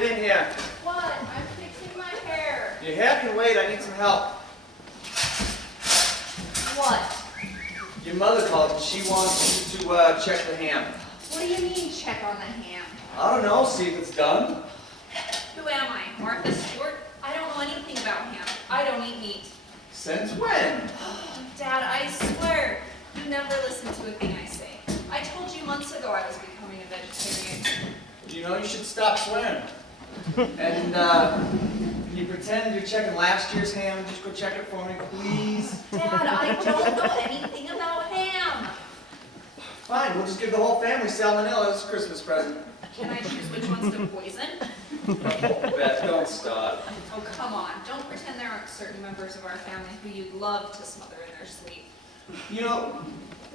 get in here. What? I'm fixing my hair. Your hair can wait, I need some help. What? Your mother called and she wants you to check the ham. What do you mean, check on the ham? I don't know, see if it's done. Who am I? Martha Stewart? I don't know anything about ham. I don't eat meat. Since when? Dad, I swear, you never listen to a thing I say. I told you months ago I was becoming a vegetarian. You know you should stop swearing. And can you pretend you're checking last year's ham? Just go check it for me, please. Dad, I don't know anything about ham. Fine, we'll just give the whole family salmonella as a Christmas present. Can I choose which ones to poison? Beth, don't start. Oh, come on. Don't pretend there aren't certain members of our family who you'd love to smother in their sleep. You know,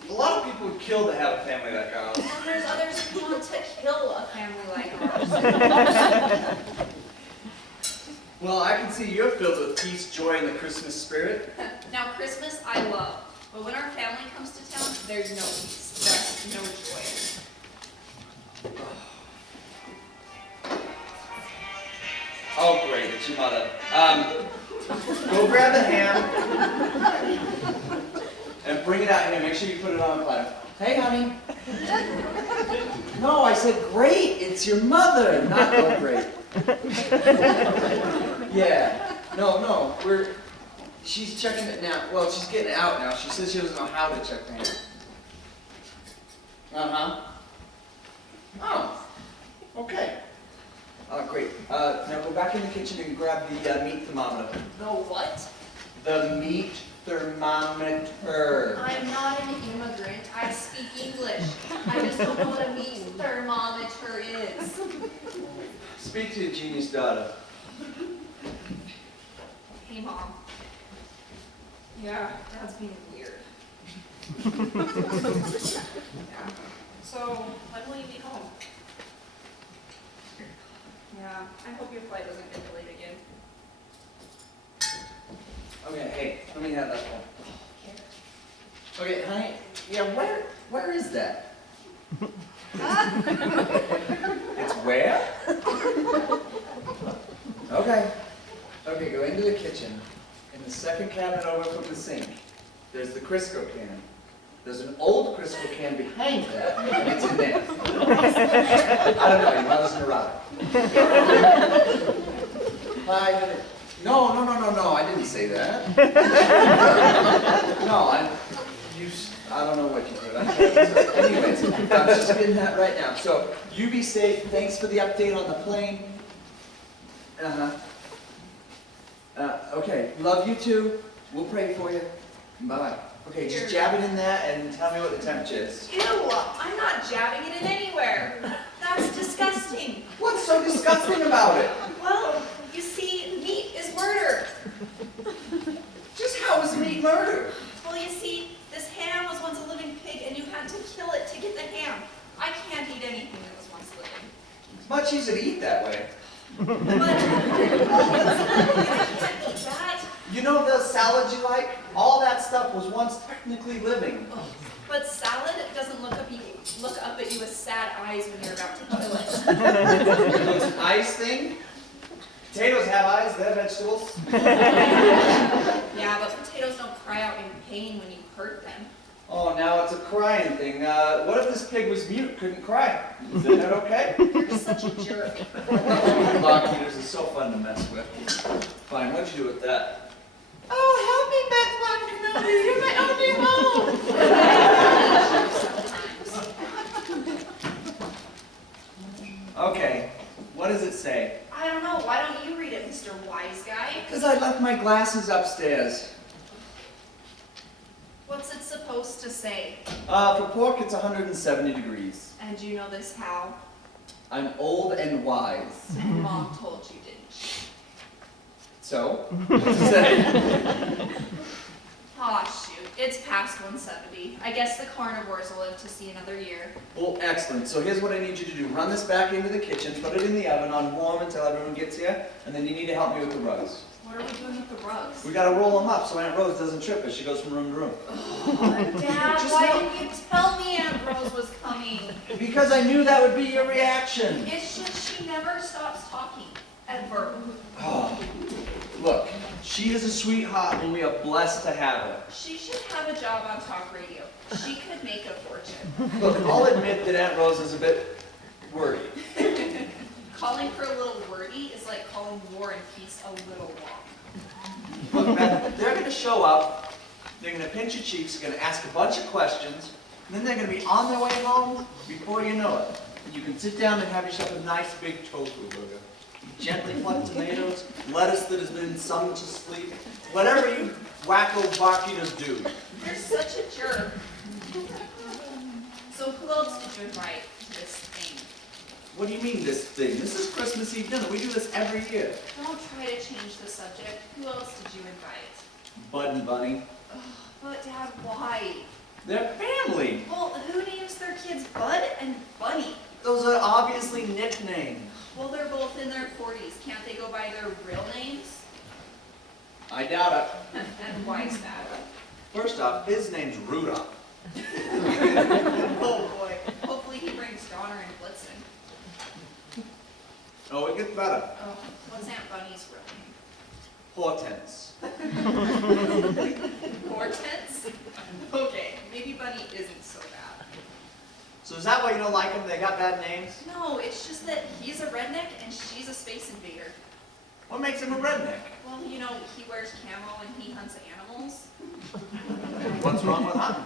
a lot of people would kill to have a family like ours. And there's others who want to kill a family like ours. Well, I can see you're filled with peace, joy, and the Christmas spirit. Now, Christmas I love, but when our family comes to town, there's no peace, just no joy. Oh, great, it's your mother. Go grab the ham and bring it out here. Make sure you put it on a platter. Hey, honey. No, I said great. It's your mother, not oh, great. Yeah. No. She's checking it now. Well, she's getting it out now. She says she doesn't know how to check the ham. Uh-huh. Oh. Okay. Great. Now go back in the kitchen and grab the meat thermometer. The what? The meat thermometer. I'm not an immigrant. I speak English. I just don't know what a meat thermometer is. Speak to your genius daughter. Hey, Mom. Yeah, Dad's being weird. Yeah. So, when will you be home? Yeah, I hope your flight doesn't get delayed again. Okay, hey, let me have that one. Okay, honey, yeah, where is that? It's where? Okay, go into the kitchen. In the second cabinet over from the sink, there's the Crisco can. There's an old Crisco can behind that, and it's in there. I don't know, your mother's neurotic. No, I didn't say that. No, I don't know what you did. Anyways, I'm just getting that right now. So, you be safe. Thanks for the update on the plane. Okay, love you too. We'll pray for you. Bye-bye. Okay, just jab it in that and tell me what the temperature is. Ew, I'm not jabbing it in anywhere. That's disgusting. What's so disgusting about it? Well, you see, meat is murder. Just how is meat murder? Well, you see, this ham was once a living pig and you had to kill it to get the ham. I can't eat anything that was once living. It's much easier to eat that way. But I can't eat that. You know the salad you like? All that stuff was once technically living. But salad doesn't look up at you with sad eyes when you're about to kill it. It's an eyes thing. Potatoes have eyes, they're vegetables. Yeah, but potatoes don't cry out in pain when you hurt them. Oh, now it's a crying thing. What if this pig was mute, couldn't cry? Is that okay? You're such a jerk. Lock eaters is so fun to mess with. Fine, what'd you do with that? Oh, help me, Beth Von Kenobi, you're my only hope. Okay, what does it say? I don't know. Why don't you read it, Mr. Wise Guy? Because I left my glasses upstairs. What's it supposed to say? For pork, it's 170 degrees. And you know this how? I'm old and wise. Mom told you, didn't she? So, what's it say? Aw, shoot. It's past 170. I guess the carnivores will live to see another year. Well, excellent. So here's what I need you to do. Run this back into the kitchen, put it in the oven on warm until everyone gets here, and then you need to help me with the rugs. What are we doing with the rugs? We gotta roll them up so Aunt Rose doesn't trip as she goes from room to room. Oh, Dad, Just why now- didn't you tell me Aunt Rose was coming? Because I knew that would be your reaction. It's just she never stops talking. Ever. Oh, look, she is a sweetheart and we are blessed to have her. She should have a job on talk radio. She could make a fortune. Look, I'll admit that Aunt Rose is a bit wordy. Calling her a little wordy is like calling War and Peace a little long. Look, man, they're gonna show up, they're gonna pinch your cheeks, they're gonna ask a bunch of questions, and then they're gonna be on their way home before you know it. And you can sit down and have yourself a nice big tofu burger. Gently plucked tomatoes, lettuce that has been sung to sleep, whatever you wacko barketas do. You're such a jerk. So who else did you invite to this thing? What do you mean this thing? This is Christmas Eve dinner. We do this every year. Don't try to change the subject. Who else did you invite? Bud and Bunny. But Dad, why? They're family. Well, who names their kids Bud and Bunny? Those are obviously nicknames. Well, they're both in their 40s. Can't they go by their real names? I doubt it. And why is that? First off, his name's Rudolph. Oh boy. Hopefully he brings Donner and Blitzen. Oh, it gets better. Oh, what's Aunt Bunny's real name? Hortense. Hortense? Okay, maybe Bunny isn't so bad. So is that why you don't like them? They got bad names? No, it's just that he's a redneck and she's a space invader. What makes him a redneck? Well, you know, he wears camo and he hunts animals. What's wrong with hunting?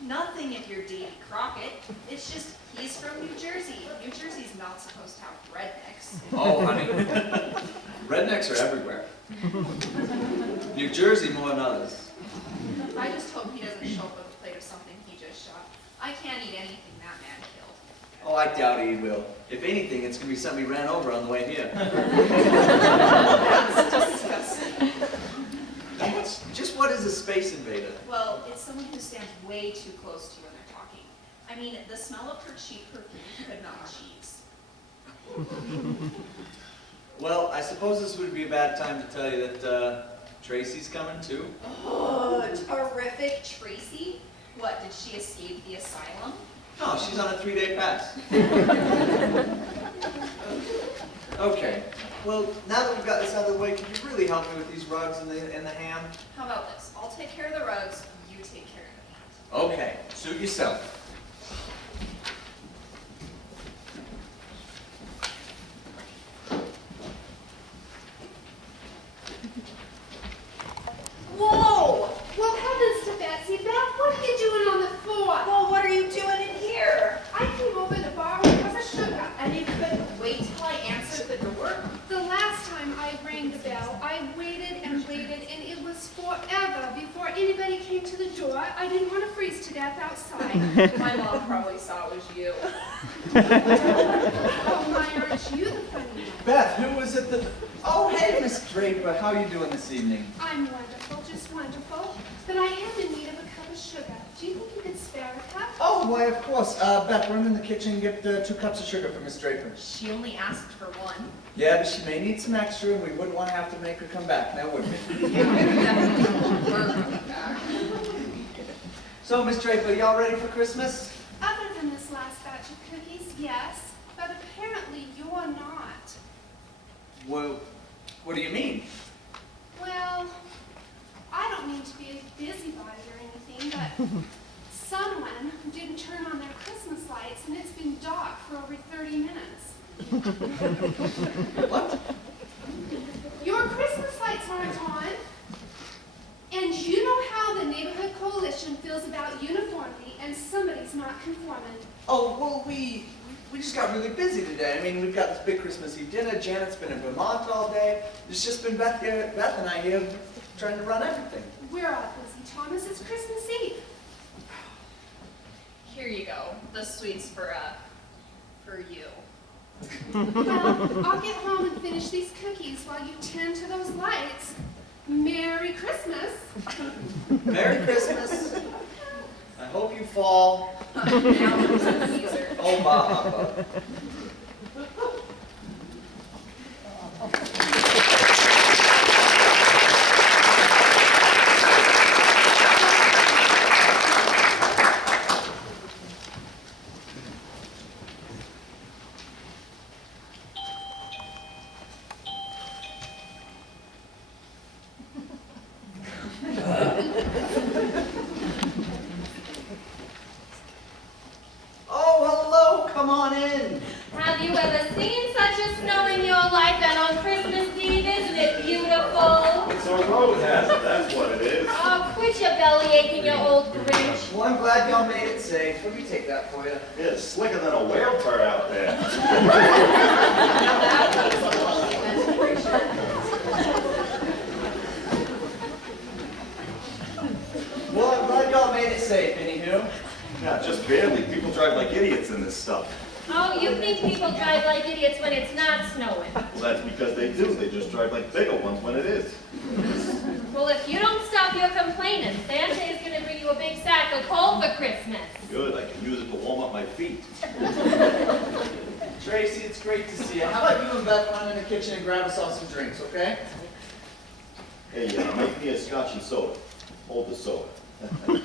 Nothing if you're Davy Crockett. It's just he's from New Jersey. New Jersey's not supposed to have rednecks. Oh, honey. Rednecks are everywhere. New Jersey more than others. I just hope he doesn't show up with a plate of something he just shot. I can't eat anything that man killed. Oh, I doubt he will. If anything, it's going to be something he ran over on the way here. That's disgusting. Just what is a space invader? Well, it's someone who stands way too close to you when they're talking. I mean, the smell of her cheap perfume could knock cheese. Well, I suppose this would be a bad time to tell you that Tracy's coming too. Oh, terrific. Tracy? What, did she escape the asylum? No, she's on a 3-day pass. Okay. Well, now that we've got this out of the way, can you really help me with these rugs and the ham? How about this? I'll take care of the rugs, you take care of the meat. Okay, suit yourself. Whoa! Well, heavens to Betsy, Beth, what are you doing on the floor? Well, what are you doing in here? I came over to borrow a cup of sugar. And you couldn't wait till I answered the door? The last time I rang the bell, I waited and waited, and it was forever before anybody came to the door. I didn't want to freeze to death outside. My mom probably saw it was you. Oh, my, aren't you the funny one? Beth, who was it that... Oh, hey, Miss Draper. How are you doing this evening? I'm wonderful, just wonderful. But I am in need of a cup of sugar. Do you think you could spare a cup? Oh, why, of course. Beth, run in the kitchen and get 2 cups of sugar for Miss Draper. She only asked for one. Yeah, but she may need some extra, and we wouldn't want to have to make her come back, now would we? We're coming back. So, Miss Draper, y'all ready for Christmas? Other than this last batch of cookies, yes. But apparently you're not. Well, what do you mean? Well, I don't mean to be a busybody or anything, but someone didn't turn on their Christmas lights and it's been dark for over 30 minutes. What? Your Christmas lights aren't on. And you know how the neighborhood coalition feels about uniformity and somebody's not conforming. Oh, well, we just got really busy today. I mean, we've got this big Christmas Eve dinner. Janet's been in Vermont all day. It's just been Beth and I here trying to run everything. We're all busy, Thomas. It's Christmas Eve. Here you go. The sweets for you. Well, I'll get home and finish these cookies while you tend to those lights. Merry Christmas. Merry Christmas. I hope you fall. Now there's a teaser. Oh, bah humbug. Oh, hello, come on in. Have you ever seen such a snow in your life? And on Christmas Eve, isn't it beautiful? It's a road hazard, that's what it is. Oh, quit your belly aching, you old Grinch. Well, I'm glad y'all made it safe. Let me take that for you. It's slicker than a whale turd out there. Well, I'm glad y'all made it safe, anywho. Yeah, just barely. People drive like idiots in this stuff. Oh, you think people drive like idiots when it's not snowing? Well, that's because they do. They just drive like bigger ones when it is. Well, if you don't stop your complaining, Santa is going to bring you a big sack of coal for Christmas. Good, I can use it to warm up my feet. Tracy, it's great to see you. How about you and Beth run in the kitchen and grab us all some drinks, okay? Hey, make me a scotch and soda. Hold the soda. I know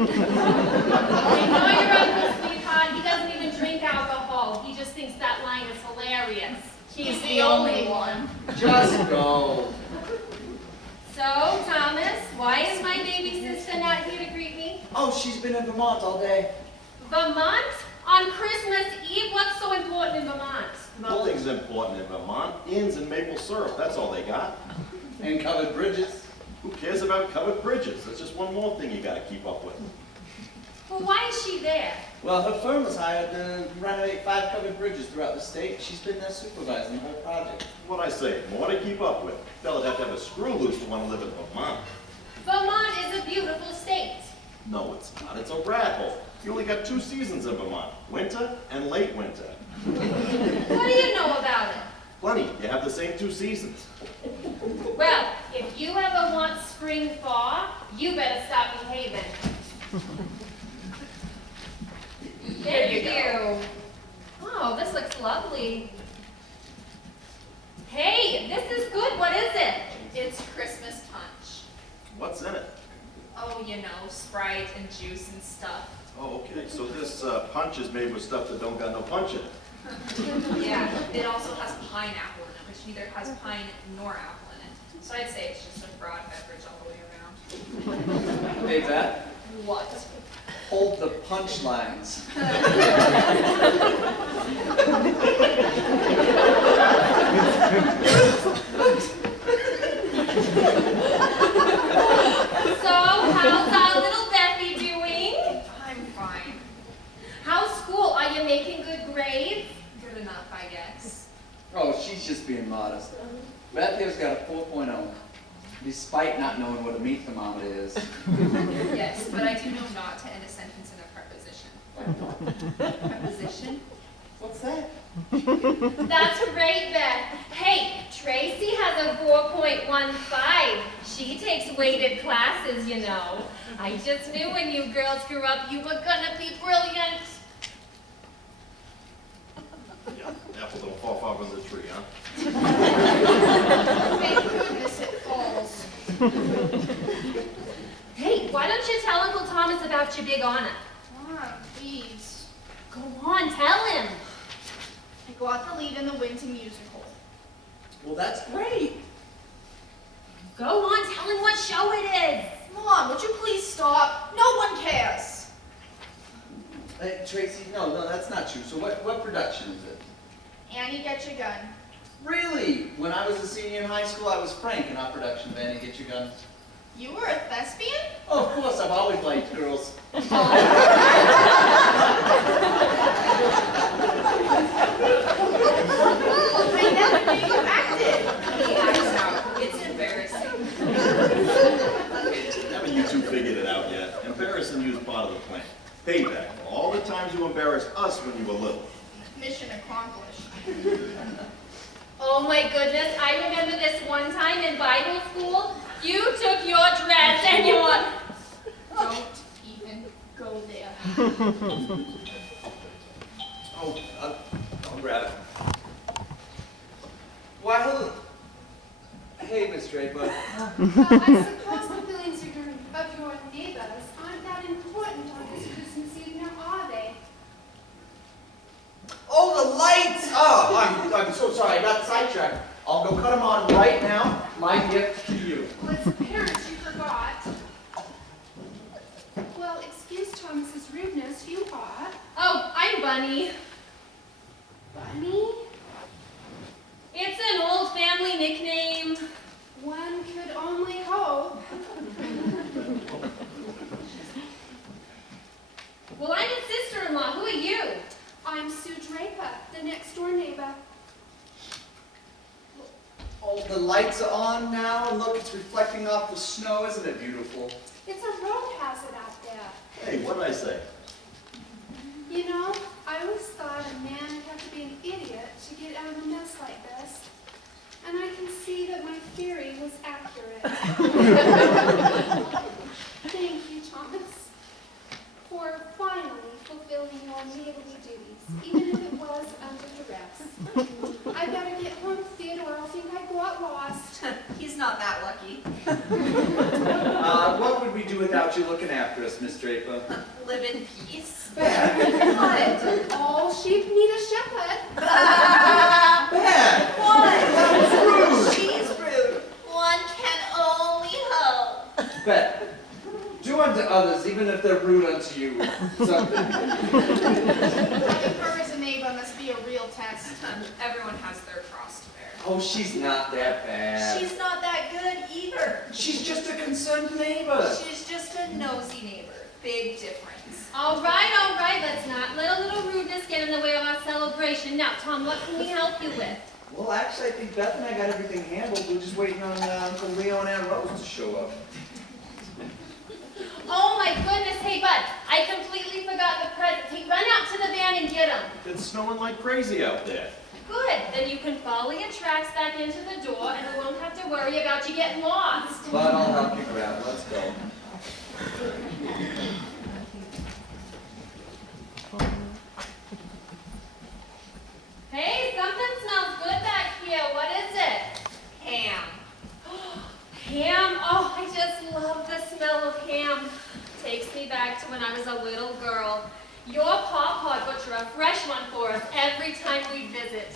your uncle, sweetheart. He doesn't even drink alcohol. He just thinks that line is hilarious. He's the only one. Just go. So, Thomas, why is my baby sister not here to greet me? Oh, she's been in Vermont all day. Vermont? On Christmas Eve? What's so important in Vermont? Nothing's important in Vermont. Inns and maple syrup, that's all they got. And covered bridges. Who cares about covered bridges? That's just one more thing you gotta keep up with. Well, why is she there? Well, her firm was hired to renovate 5 covered bridges throughout the state. She's been there supervising the whole project. What I say, more to keep up with. Fella's have to have a screw loose to want to live in Vermont. Vermont is a beautiful state. No, it's not. It's a rat hole. You only got 2 seasons in Vermont, winter and late winter. What do you know about it? Plenty. You have the same 2 seasons. Well, if you ever want spring thaw, you better stop behaving. There you go. Oh, this looks lovely. Hey, this is good. What is it? It's Christmas punch. What's in it? Oh, you know, Sprite and juice and stuff. Oh, okay. So this punch is made with stuff that don't got no punch in it. Yeah, it also has pineapple in it, which neither has pine nor apple in it. So I'd say it's just a broad beverage all the way around. Hey, Beth, What? hold the punchlines. So, how's our little Bethy doing? I'm fine. How's school? Are you making good grades? Good enough, I guess. Oh, she's just being modest. Beth here's got a 4.0, despite not knowing what a meat thermometer is. Yes, but I do know not to end a sentence in a preposition. Preposition? What's that? That's great, Beth. Hey, Tracy has a 4.15. She takes weighted classes, you know. I just knew when you girls grew up, you were gonna be brilliant. Yeah, apple don't fall far from the tree, huh? Thank goodness it falls. Hey, why don't you tell Uncle Thomas about your big honor? Ah, please. Go on, tell him. I got the lead in the Winter musical. Well, that's great. Go on, tell him what show it is. Mom, would you please stop? No one cares. Hey, Tracy, no, that's not true. So what production is it? Annie, get your gun. Really? When I was a senior in high school, I was Frank in our production band and Get Your Gun. You were a thespian? Oh, of course, I've always liked girls. I never knew you acted. He acts out. It's embarrassing. Haven't you 2 figured it out yet? Embarrassing you is part of the plan. Payback for all the times you embarrassed us when you were little. Mission accomplished. Oh my goodness, I remember this one time in Bible school. You took your dress and your... Don't even go there. Oh, I'll grab it. Why, hello. Hey, Miss Draper. I suppose the feelings of your neighbors aren't that important on this Christmas Eve, now are they? Oh, the lights! Oh, I'm so sorry. I got sidetracked. I'll go cut them on right now. My gift to you. Well, it's apparent you forgot. Well, excuse Thomas's rudeness, you are Oh, I'm Bunny. Bunny? It's an old family nickname. One could only hope. Well, I'm his sister-in-law. Who are you? I'm Sue Draper, the next door neighbor. Oh, the lights are on now. And look, it's reflecting off the snow. Isn't it beautiful? It's a road hazard out there. Hey, what did I say? You know, I always thought a man would have to be an idiot to get out of a mess like this. And I can see that my theory was accurate. Thank you, Thomas, for finally fulfilling your neighborly duties, even if it was under duress. I better get home, Theodore. I think I got lost. He's not that lucky. What would we do without you looking after us, Miss Draper? Live in peace. Bad. All sheep need a shepherd. Bad. What? She's rude. One can only hope. Bad. Do unto others, even if they're rude unto you. Something. Having her as a neighbor must be a real test. Everyone has their cross to bear. Oh, she's not that bad. She's not that good either. She's just a concerned neighbor. She's just a nosy neighbor. Big difference. All right, let's not let a little rudeness get in the way of our celebration. Now, Tom, what can we help you with? Well, actually, I think Beth and I got everything handled. We're just waiting on Uncle Leo and Aunt Rose to show up. Oh my goodness, hey bud, I completely forgot the presents. Hey, run out to the van and get them. It's snowing like crazy out there. Good, then you can follow your tracks back into the door and we won't have to worry about you getting lost. But I'll help you grab. Let's go. Hey, something smells good back here. What is it? Ham. Ham? Oh, I just love the smell of ham. Takes me back to when I was a little girl. Your pawpaw butcher a fresh one for us every time we visit.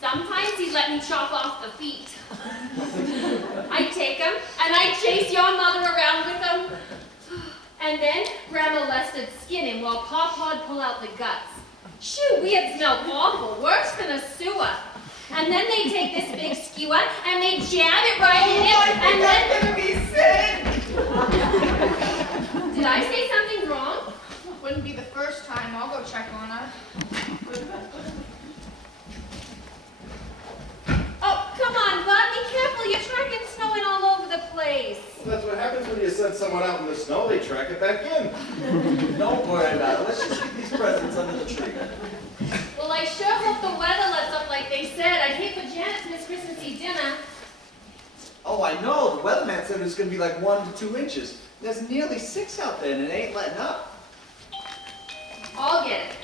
Sometimes he'd let me chop off the feet. I'd take him and I'd chase your mother around with him. And then Grandma Lester'd skin him while Pawpaw'd pull out the guts. Shoo, we'd smell awful, worse than a sewer. And then they'd take this big skewer and they'd jab it right in him, and then... I'm gonna be sick. Did I say something wrong? Wouldn't be the first time. I'll go check on her. Oh, come on, Bud, be careful. Your tracking snowing all over the place. Well, that's what happens when you send someone out in the snow. They track it back in. Don't worry about it. Let's just keep these presents under the tree. Well, I sure hope the weather lets up like they said. I'd hate for Janet to miss Christmas Eve dinner. Oh, I know. The weatherman said it was going to be like 1 to 2 inches. There's nearly 6 out there, and it ain't letting up. I'll get it.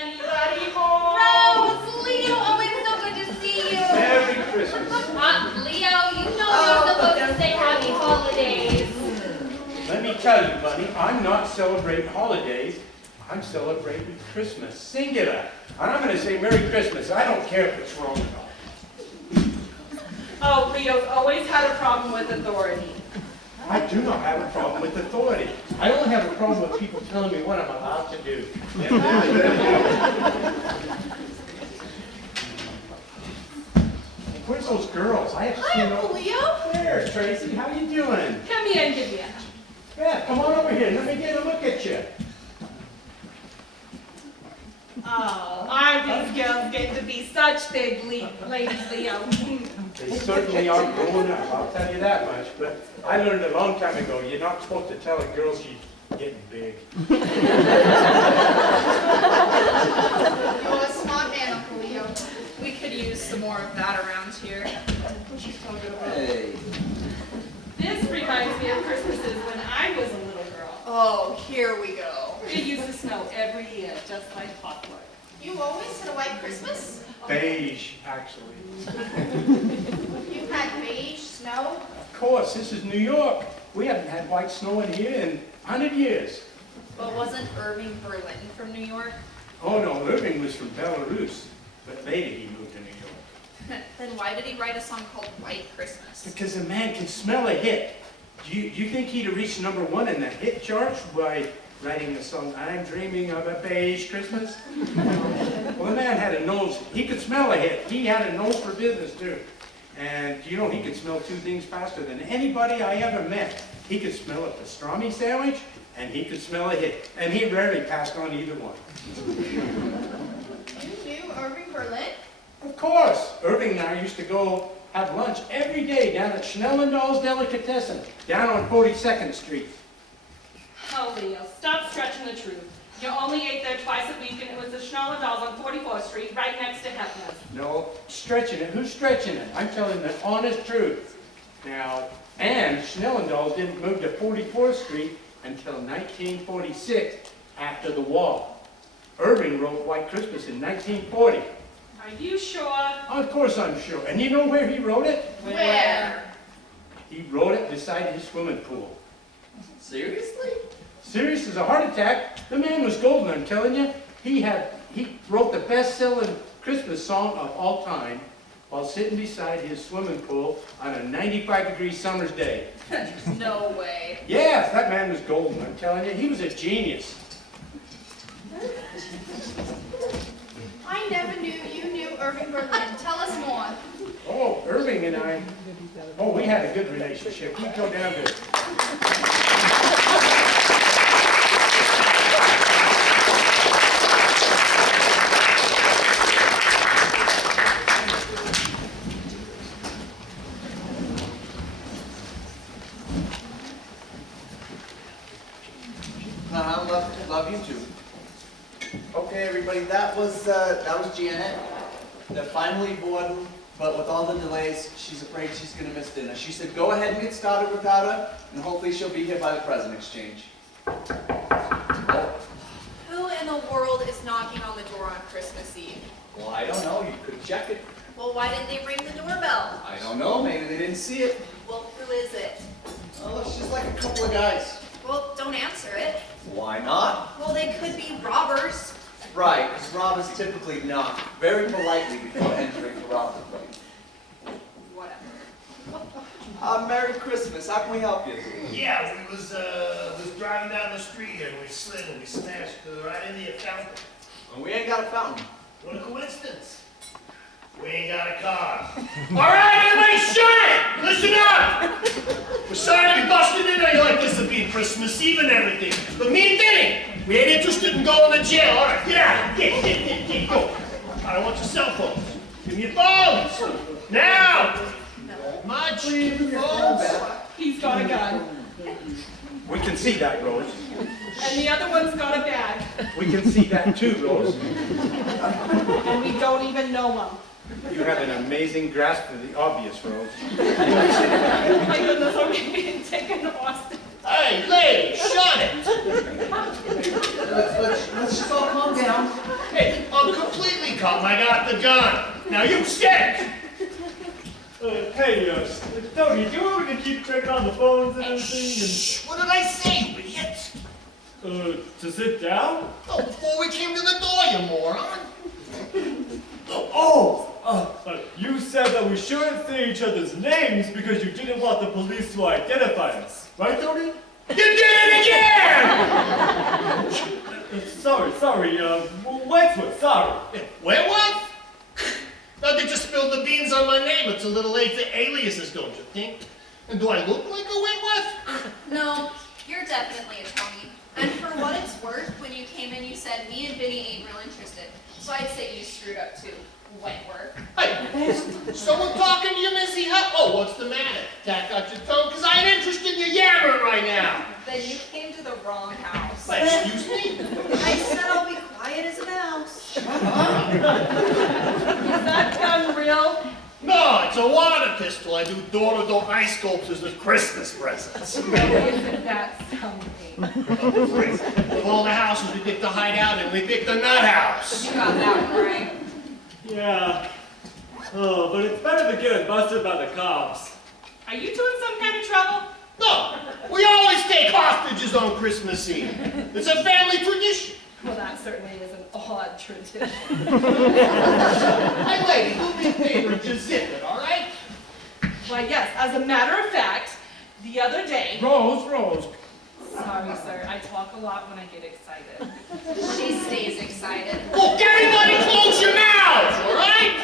Anybody home? Rose, Leo, oh, it's so good to see you. Merry Christmas. Leo, you know you're supposed to say happy holidays. Let me tell you, Bunny, I'm not celebrating holidays. I'm celebrating Christmas, singular. And I'm going to say Merry Christmas. I don't care if it's wrong or not. Oh, Leo's always had a problem with authority. I do not have a problem with authority. I only have a problem with people telling me what I'm allowed to do. Where's those girls? I haven't seen Hi, them. Leo. There, Tracy, how you doing? Come here and give me a hug. Yeah, come on over here. Let me get a look at you. Oh, aren't these girls getting to be such big ladies, Leo? They certainly are growing up, I'll tell you that much. But I learned a long time ago, you're not supposed to tell a girl she's getting big. You're a smart man, Uncle Leo. We could could use some more of that around here. Hey. This reminds me of Christmases when I was a little girl. Oh, here we go. It used to snow every year, just like clockwork. You always had a white Christmas? Beige, actually. You had beige snow? Of course, this is New York. We haven't had white snow in here in 100 years. But wasn't Irving Berlin from New York? Oh no, Irving was from Belarus, but later he moved to New York. Then why did he write a song called White Christmas? Because a man can smell a hit. Do you think he'd have reached #1 in the hit charts by writing the song, I'm dreaming of a beige Christmas? Well, the man had a nose. He could smell a hit. He had a nose for business, too. And you know, he could smell two things faster than anybody I ever met. He could smell a pastrami sandwich, and he could smell a hit. And he rarely passed on either one. You knew Irving Berlin? Of course. Irving and I used to go have lunch every day down at Schnellendal's Delicatessen, down on 42nd Street. Oh, Leo, stop stretching the truth. You only ate there twice a week, and it was the Schnellendal's on 44th Street, right next to Hefner's. No, stretching it. Who's stretching it? I'm telling the honest truth. Now, and Schnellendal's didn't move to 44th Street until 1946, after the war. Irving wrote White Christmas in 1940. Are you sure? Of course I'm sure. And you know where he wrote it? Where? He wrote it beside his swimming pool. Seriously? Serious as a heart attack. The man was golden, I'm telling you. He wrote the best-selling Christmas song of all time while sitting beside his swimming pool on a 95-degree summer's day. No way. Yes, that man was golden, I'm telling you. He was a genius. I never knew you knew Irving Berlin. Tell us more. Oh, Irving and I, we had a good relationship. We'd go down to... Love you too. Okay, everybody, that was Janet. They're finally boarding, but with all the delays, she's afraid she's gonna miss dinner. She said go ahead and get started without her, and hopefully she'll be here by the present exchange. Who in the world is knocking on the door on Christmas Eve? Well, I don't know. You could check it. Well, why didn't they ring the doorbell? I don't know. Maybe they didn't see it. Well, who is it? Well, it's just like a couple of guys. Well, don't answer it. Why not? Well, they could be robbers. Right, because robbers typically knock very politely before entering the robber place. Whatever. Merry Christmas. How can we help you? Yeah, we was driving down the street here and we slid and we smashed right into your fountain. Well, we ain't got a fountain. What a coincidence. We ain't got a car. All right, everybody shut it! Listen up! We're sorry to be busted in on you like this to be Christmas Eve and everything. But me and Denny, we ain't interested in going to jail. All right, get out. Get, go. I don't want your cell phones. Give me your phones. Now! Much phones. He's got a gun. We can see that, Rose. And the other one's got a bag. We can see that too, Rose. And we don't even know him. You have an amazing grasp of the obvious, Rose. My goodness, I'm being taken to Austin. Hey, lady, shut it! Let's just all calm down. Hey, I'm completely calm. I got the gun. Now you sit! Hey, Tony, do you want me to keep checking on the phones and everything? Shh! What did I say, you idiot? To sit down? Oh, before we came to the door, you moron! You said that we shouldn't say each other's names because you didn't want the police to identify us. Right, Tony? You did it again! Sorry, Wentworth, sorry. Wentworth? Now they just spilled the beans on my name. It's a little late for aliases, don't you think? And do I look like a Wentworth? No, you're definitely a Tony. And for what it's worth, when you came in, you said me and Vinny ain't real interested. So I'd say you screwed up too, Wentworth. Hey, someone talking to you, Missy? Oh, what's the matter? Cat got your tongue? Because I ain't interested in your yammering right now. Then you came to the wrong house. Excuse me? I said I'll be quiet as a mouse. Is that gun it's a water pistol. I do door-to-door ice sculptures as Christmas presents. Isn't that something? Of all the houses, we picked the hideout and we picked the nut house. You got that one right. Yeah. Oh, but it's better than getting busted by the cops. Are you two in some kind of trouble? No, we always take hostages on Christmas Eve. It's a family tradition. Well, that certainly is an odd tradition. Hey, lady, do me a favor and just zip it, all right? Why, yes, as a matter of fact, the other day... Rose. Sorry, sir, I talk a lot when I get excited. She stays excited. Look, everybody close your mouths, all right?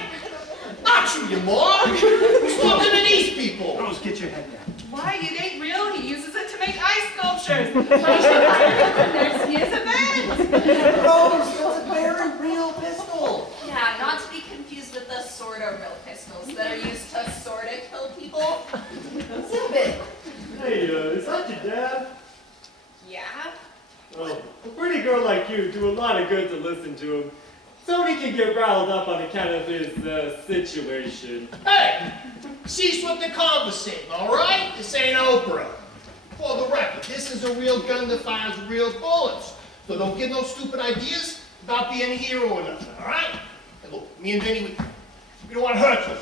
Not you, you moron. Who's talking to these people? Rose, get your head down. Why, it ain't real. He uses it to make ice sculptures. There's his event. Rose, it's a very real pistol. Yeah, not to be confused with the sorta real pistols that are used to sorta kill people. Civic. Hey, is that your dad? Yeah. Oh, a pretty girl like you do a lot of good to listen to him. So he can get riled up on account of his situation. Hey, cease with the conversating, all right? This ain't Oprah. For the record, this is a real gun that fires real bullets. So don't get no stupid ideas about being a hero or nothing, all right? And look, me and Vinny, we don't want to hurt you,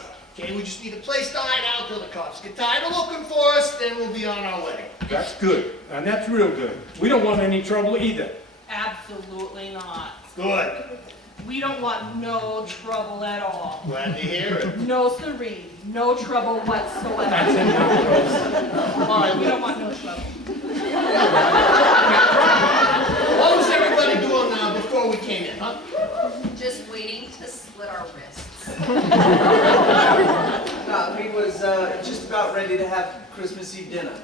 okay? We just need a place to hide out till the cops get tired of looking for us, then we'll be on our way. That's good, and that's real good. We don't want any trouble either. Absolutely not. Good. We don't want no trouble at all. Glad to hear it. No siree. No trouble whatsoever. That's enough, Rose. All right, We don't want no trouble. what was everybody doing before we came in, huh? Just waiting to slit our wrists. We was just about ready to have Christmas Eve dinner.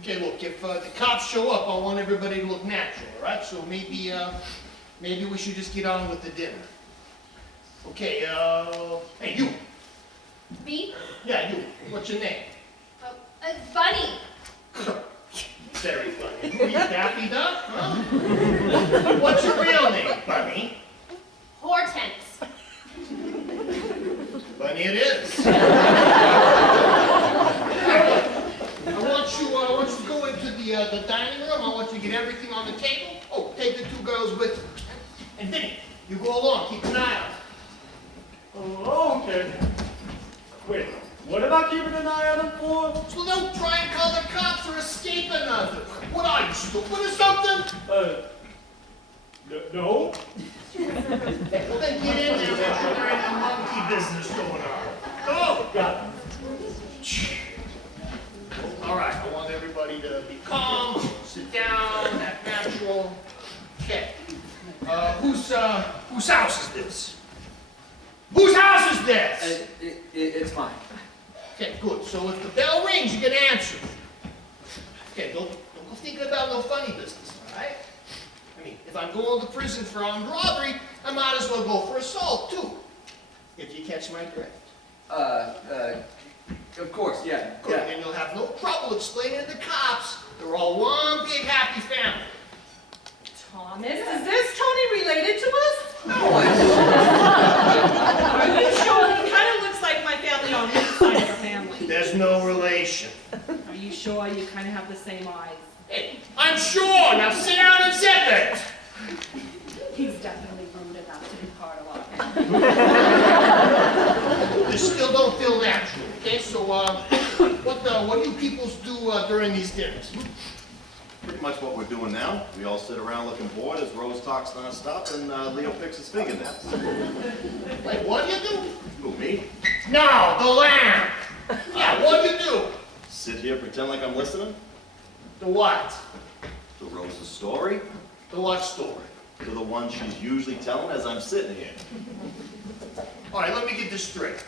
Okay, look, if the cops show up, I want everybody to look natural, all right? So maybe we should just get on with the dinner. Okay, hey, you. Me? Yeah, you. What's your name? Bunny. Very funny. Who are you, Daffy Duck, huh? What's your real name, Bunny? Hortense. Bunny it is. I want you to go into the dining room. I want you to get everything on the table. Oh, take the two girls with you. And Vinny, you go along. Keep an eye out. Oh, okay. Wait, what am I keeping an eye on him for? So don't try and call the cops or escape or nothing. What are you, stupid or something? No. Well, then get in there. Make sure there ain't no monkey business going on. Go. Got it. All right, I want everybody to be calm, sit down, act natural. Okay. Whose house is this? Whose house is this? It's mine. Okay, good. So if the bell rings, you can answer. Okay, don't go thinking about no funny business, all right? I mean, if I'm going to prison for armed robbery, I might as well go for assault, too. If you catch my drift. Of course, yeah. Good, and you'll have no trouble explaining to the cops they're all one big happy family. Thomas, is this Tony related to us? No, Are you sure? He kind of looks like my family on this side of the family. There's no relation. Are you sure you kind of have the same eyes? Hey, I'm sure. Now sit down and zip it. He's definitely rude enough to be part of our family. You still don't feel natural, okay? So, what do you peoples do during these dinners? Pretty much what we're doing now. We all sit around looking bored as Rose talks nonstop and Leo picks his fingernails. Wait, what do you do? Who, me? No, the lamb. Yeah, what do you do? Sit here, pretend like I'm listening The what? to Rose's story, The what story? to the one she's usually telling as I'm sitting here. All right, let me get this straight.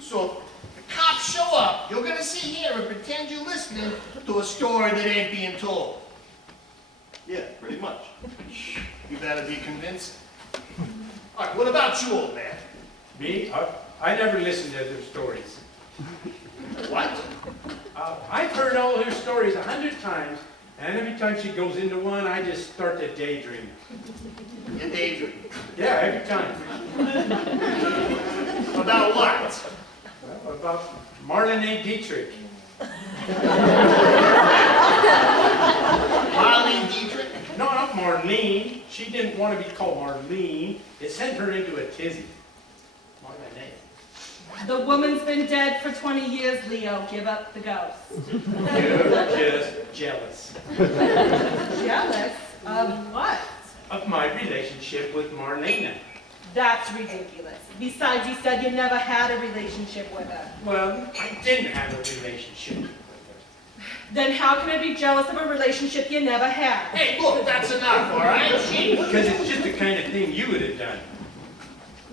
So, if the cops show up, you're gonna sit here and pretend you're listening to a story that ain't being told. Yeah, pretty much. You better be convinced. All right, what about you, old man? Me? I never listened to their stories. What? I've heard all her stories 100 times, and every time she goes into one, I just start to daydream. You daydream. Yeah, every time. About what? About Marlene Dietrich. Marlene Dietrich? No, not Marlene. She didn't want to be called Marlene. It sent her into a tizzy. Marlene. The woman's been dead for 20 years, Leo. Give up the ghost. You're just jealous Jealous? Of what? of my relationship with Marlena. That's ridiculous. Besides, you said you never had a relationship with her. Well, I didn't have a relationship with her. Then how can I be jealous of a relationship you never had? Hey, look, that's enough, all right? Because it's just the kind of thing you would have done.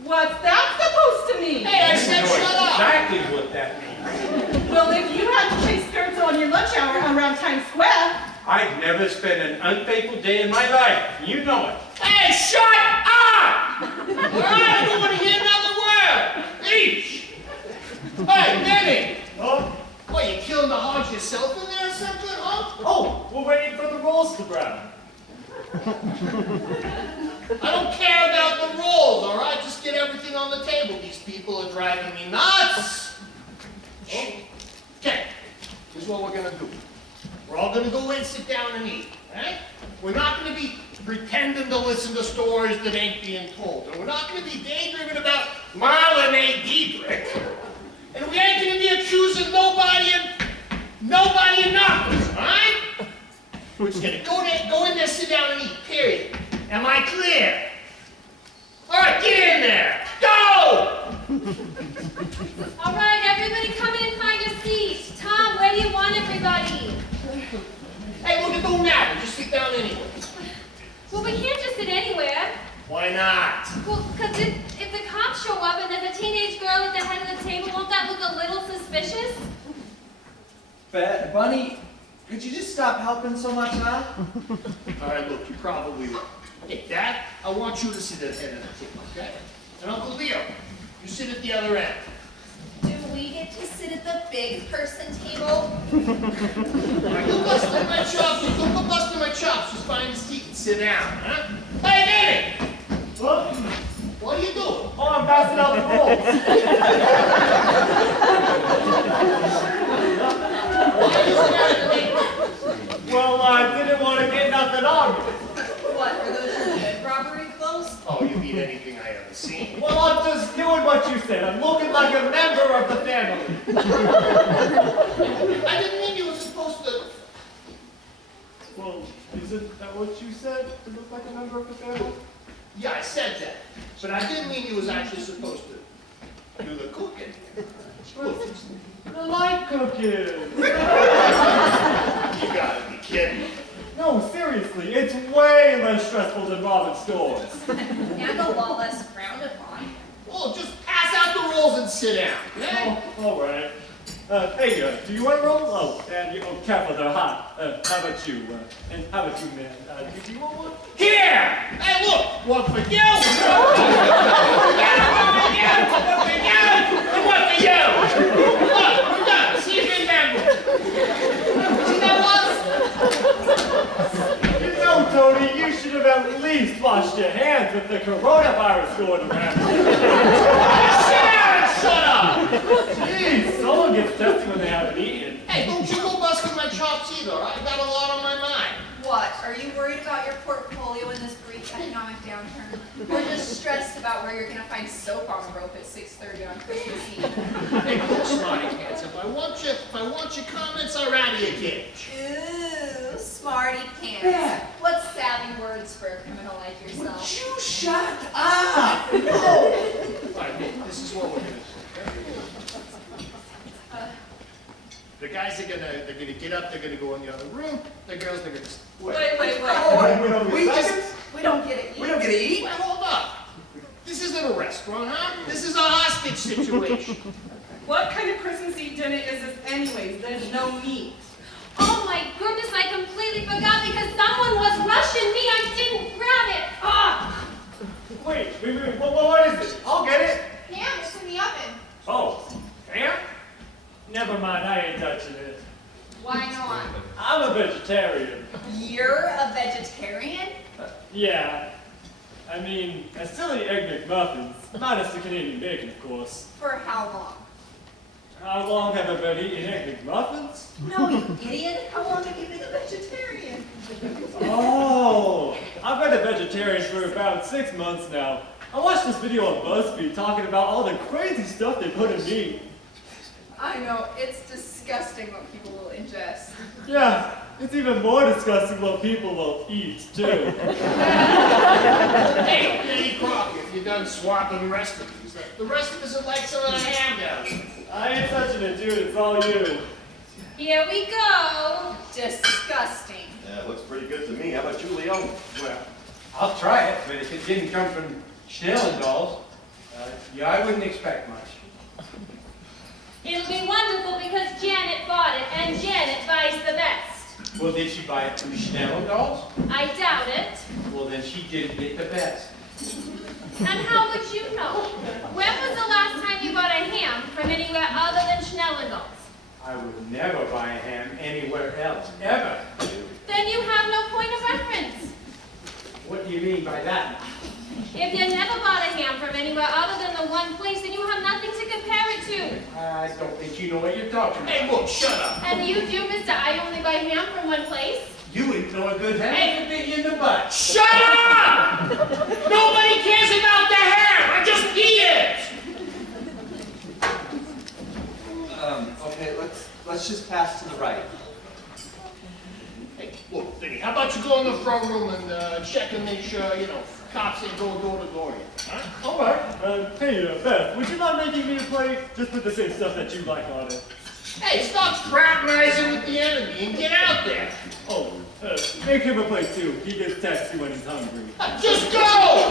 What's that supposed to mean? Hey, I said You know shut up! exactly what that means. Well, if you had to chase skirts on your lunch hour around Times Square, I've never spent an unfaithful day in my life. You know it. Hey, shut up! All right, I don't want to hear another word. Each. Hey, Benny. Oh, What, you killing the hogs yourself in there or something, huh? oh, we're waiting for the rolls to brown. I don't care about the rolls, all right? Just get everything on the table. These people are driving me nuts. Okay, here's what we're going to do. We're all going to go in, sit down, and eat, all right? We're not going to be pretending to listen to stories that ain't being told. And we're not going to be daydreaming about Marlene Dietrich. And we ain't going to be accusing nobody of nothing, all right? We're just going to go in there, sit down, and eat, period. Am I clear? All right, get in there. Go! All right, everybody come in and find a seat. Tom, where do you want everybody? Hey, look, it don't matter. Just sit down anyway. Well, we can't just sit anywhere. Why not? Well, because if the cops show up and there's a teenage girl at the head of the table, won't that look a little suspicious? Bunny, could you just stop helping so much now? All right, look, you're probably right. Hey, Dad, I want you to sit at the head of the table, okay? And Uncle Leo, you sit at the other end. Do we get to sit at the big person table? All right, you busting my chops. Don't go busting my chops. Just find a seat and sit down, huh? Hey, Benny! What? What are you doing? Oh, I'm passing out the rolls. Why are you staring at me? Well, I didn't want to get nothing on me. What, are those your bed robbery clothes? Oh, you mean anything I ever seen? Well, I'm just doing what you said. I'm looking like a member of the family. I didn't mean you were supposed to. Well, isn't that what you said? To look like a member of the family? Yeah, I said that. But I didn't mean you was actually supposed to do the cooking. I like cooking. You gotta be kidding. No, seriously, it's way less stressful than robbing stores. And a lot less frowned upon. Well, just pass out the rolls and sit down, okay? Oh, all right. Hey, do you want a roll? Oh, and oh, careful, they're hot. How about you? And how about you, man? Do you want one? Here! Hey, look! One for you! One for you! Look, we're done. See if you remember. See that was? You know, Tony, you should have at least washed your hands with the coronavirus going around. Sit down and shut up! Jeez, someone gets tested when they haven't eaten. Hey, don't you go busting my chops either, all right? I got a lot on my mind. What, are you worried about your portfolio in this brief economic downturn? Or just stressed about where you're going to find soap on a rope at 6:30 on Christmas Eve? Hey, look, smarty pants. If I want your comments, I'll out of your cage. Ooh, smarty pants. What's savvy words for a criminal like yourself? You shut up! All right, look, this is what we're gonna do. The guys are gonna get up. They're gonna go in the other room. The girls, they're gonna. Wait. We just, We don't get it. we don't get to eat? Wait, hold up. This isn't a restaurant, huh? This is a hostage situation. What kind of Christmas Eve dinner is this anyways? There's no meat. Oh my goodness, I completely forgot because someone was rushing me. I didn't grab it. Ah! Wait, what is it? I'll get it. Ham, it's in the oven. Oh, ham? Never mind, I ain't touching it. Why not? I'm a vegetarian. You're a vegetarian? Yeah. I mean, I still eat Egg McMuffins, minus the Canadian bacon, of course. For how long? How long have I been eating egg McMuffins? No, you idiot. How long have you been a vegetarian? Oh, I've been a vegetarian for about 6 months now. I watched this video on BuzzFeed talking about all the crazy stuff they put in meat. I know, it's disgusting what people will ingest. Yeah, it's even more disgusting what people will eat, too. Hey, Danny Crocker, if you're done swapping the rest of these, the rest of us would like some of the ham down here. I ain't touching it, dude. It's all you. Here we go. Disgusting. Yeah, it looks pretty good to me. How about you, Leo? Well, I'll try it, but if it didn't come from Schnellendals, yeah, I wouldn't expect much. It'll be wonderful because Janet bought it, and Janet buys the best. Well, did she buy it from Schnellendals? I doubt it. Well, then she didn't get the best. And how would you know? When was the last time you bought a ham from anywhere other than Schnellendals? I would never buy a ham anywhere else, ever. Then you have no point of reference. What do you mean by that? If you never bought a ham from anywhere other than the one place, then you have nothing to compare it to. I don't think you know what you're talking about. Hey, look, shut up. And you do, mister, I only buy ham from one place. You wouldn't know a good ham to be in the butt. Shut up! Nobody cares about the ham. I just eat it. Okay, let's just pass to the right. Hey, look, Vinny, how about you go in the front room and check and make sure, cops ain't going door to door yet, huh? All right. Hey, Beth, would you mind making me a plate? Just put the same stuff that you like on it. Hey, stop fraternizing with the enemy and get out there. Oh, make him a plate too. He gets texty when he's hungry. Just go!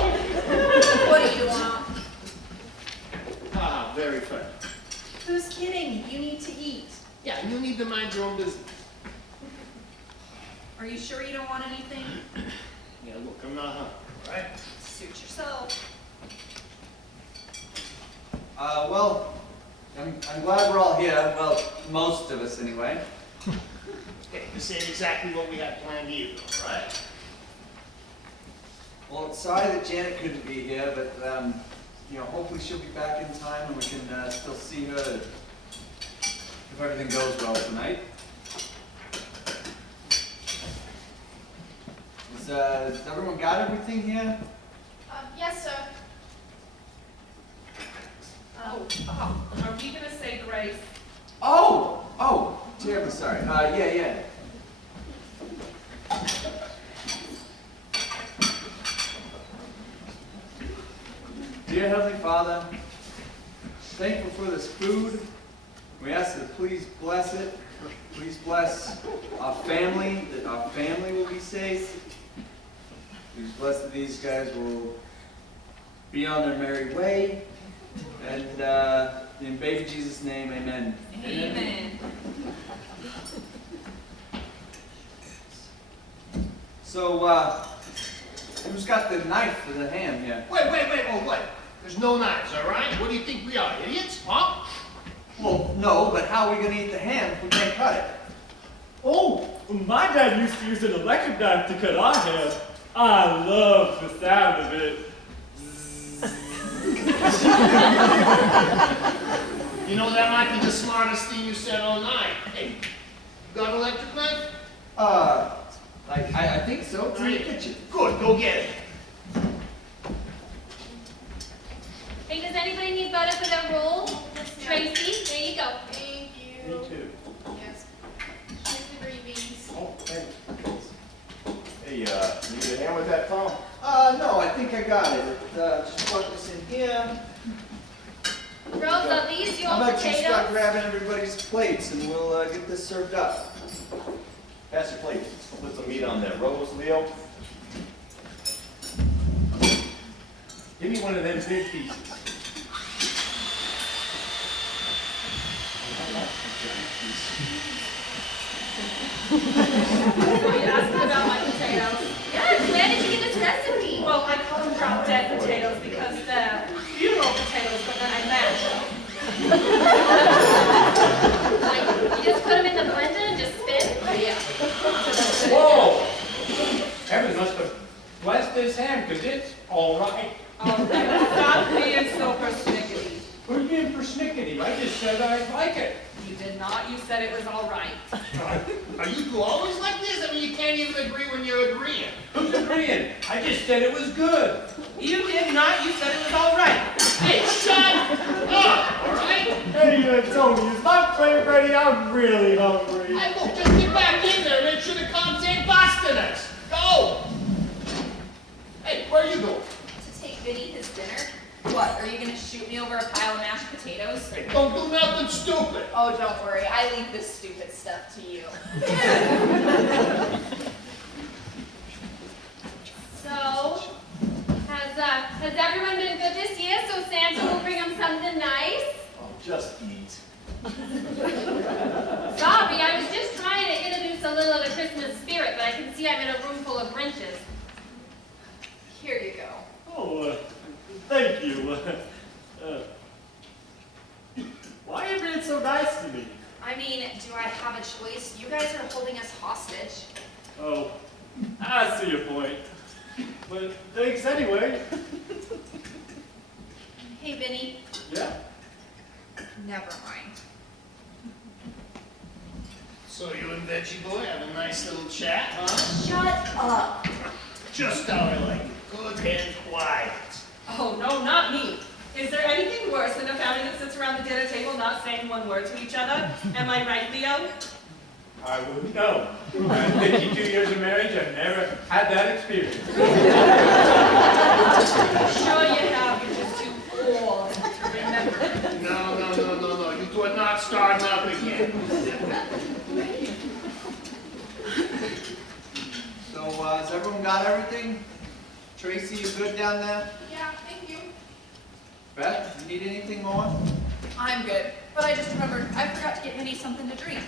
What do you want? Ah, very funny. Who's kidding? You need to eat. Yeah, you need to mind your own business. Are you sure you don't want anything? Yeah, look, I'm not hungry, all right? Suit yourself. Well, I'm glad we're all here. Well, most of us anyway. Hey, this ain't exactly what we had planned either, all right? Well, it's sorry that Janet couldn't be here, but hopefully she'll be back in time and we can still see her if everything goes well tonight. Has everyone got everything here? Yes, sir. Are we gonna say grace? Oh, terribly sorry. Yeah. Dear Heavenly Father, thankful for this food. We ask that please bless it. Please bless our family, that our family will be safe. Please bless that these guys will be on their merry way. And in baby Jesus' name, amen. Amen. So, who's got the knife for the ham here? Wait, wait. There's no knives, all right? What do you think we are, idiots? Huh? Well, no, but how are we going to eat the ham if we can't cut it? Oh, my dad used to use an electric knife to cut our hair. I love the sound of it. That might be the smartest thing you said all night. Hey, you got an electric knife? I think so. It's in the kitchen. Good, go get it. Hey, does anybody need butter for their roll? Tracy, there you go. Thank you. Me too. Yes. Here's the green beans. Oh, thanks. Hey, need a hand with that, Tom? No, I think I got it. Just plug this in here. Rose, are these your How about you start potatoes? grabbing everybody's plates and we'll get this served up. Pass your plate. Put some meat on there. Rose, Leo. Give me one of them big pieces. Are you asking about my potatoes? Yes, where did you get this recipe? Well, I call them drop dead potatoes because they're funeral potatoes, but then I mash them. Like, you just put them in the blender and just spin? Yeah. Whoa! Heaven must have blessed this ham, because it's all right. Oh, stop being so persnickety. We're being persnickety. I just said I like it. You did not. You said it was all right. Are you two always like this? I mean, you can't even agree when you're agreeing. Who's agreeing? I just said it was good. You did not. You said it was all right. Hey, shut up, all right? Hey, Tony, is my plate ready? I'm really hungry. Hey, look, just get back in there and make sure the comps ain't busting us. Go! Hey, where are you going? To take Vinny his dinner? What, are you gonna shoot me over a pile of mashed potatoes? Hey, don't do nothing stupid. Oh, don't worry, I leave this stupid stuff to you. So, has everyone been good this year? So Santa will bring them something nice? Oh, just eat. Sorry, I was just trying to introduce a little of the Christmas spirit, but I can see I'm in a room full of Grinches. Here you go. Oh, thank you. Why are you being so nice to me? I mean, do I have a choice? You guys are holding us hostage. Oh, I see your point. But thanks anyway. Hey, Vinny. Yeah? Never mind. So you and Veggie Boy have a nice little chat, huh? Shut up. Just how I like it. Good and quiet. Oh, no, not me. Is there anything worse than a family that sits around the dinner table not saying one word to each other? Am I right, Leo? I wouldn't know. In 52 years of marriage, I've never had that experience. Sure you have. You're just too old to remember. No. You two are not starting up again. So, has everyone got everything? Tracy, you good down there? Yeah, thank you. Beth, you need anything more? I'm good, but I just remembered I forgot to get Vinny something to drink.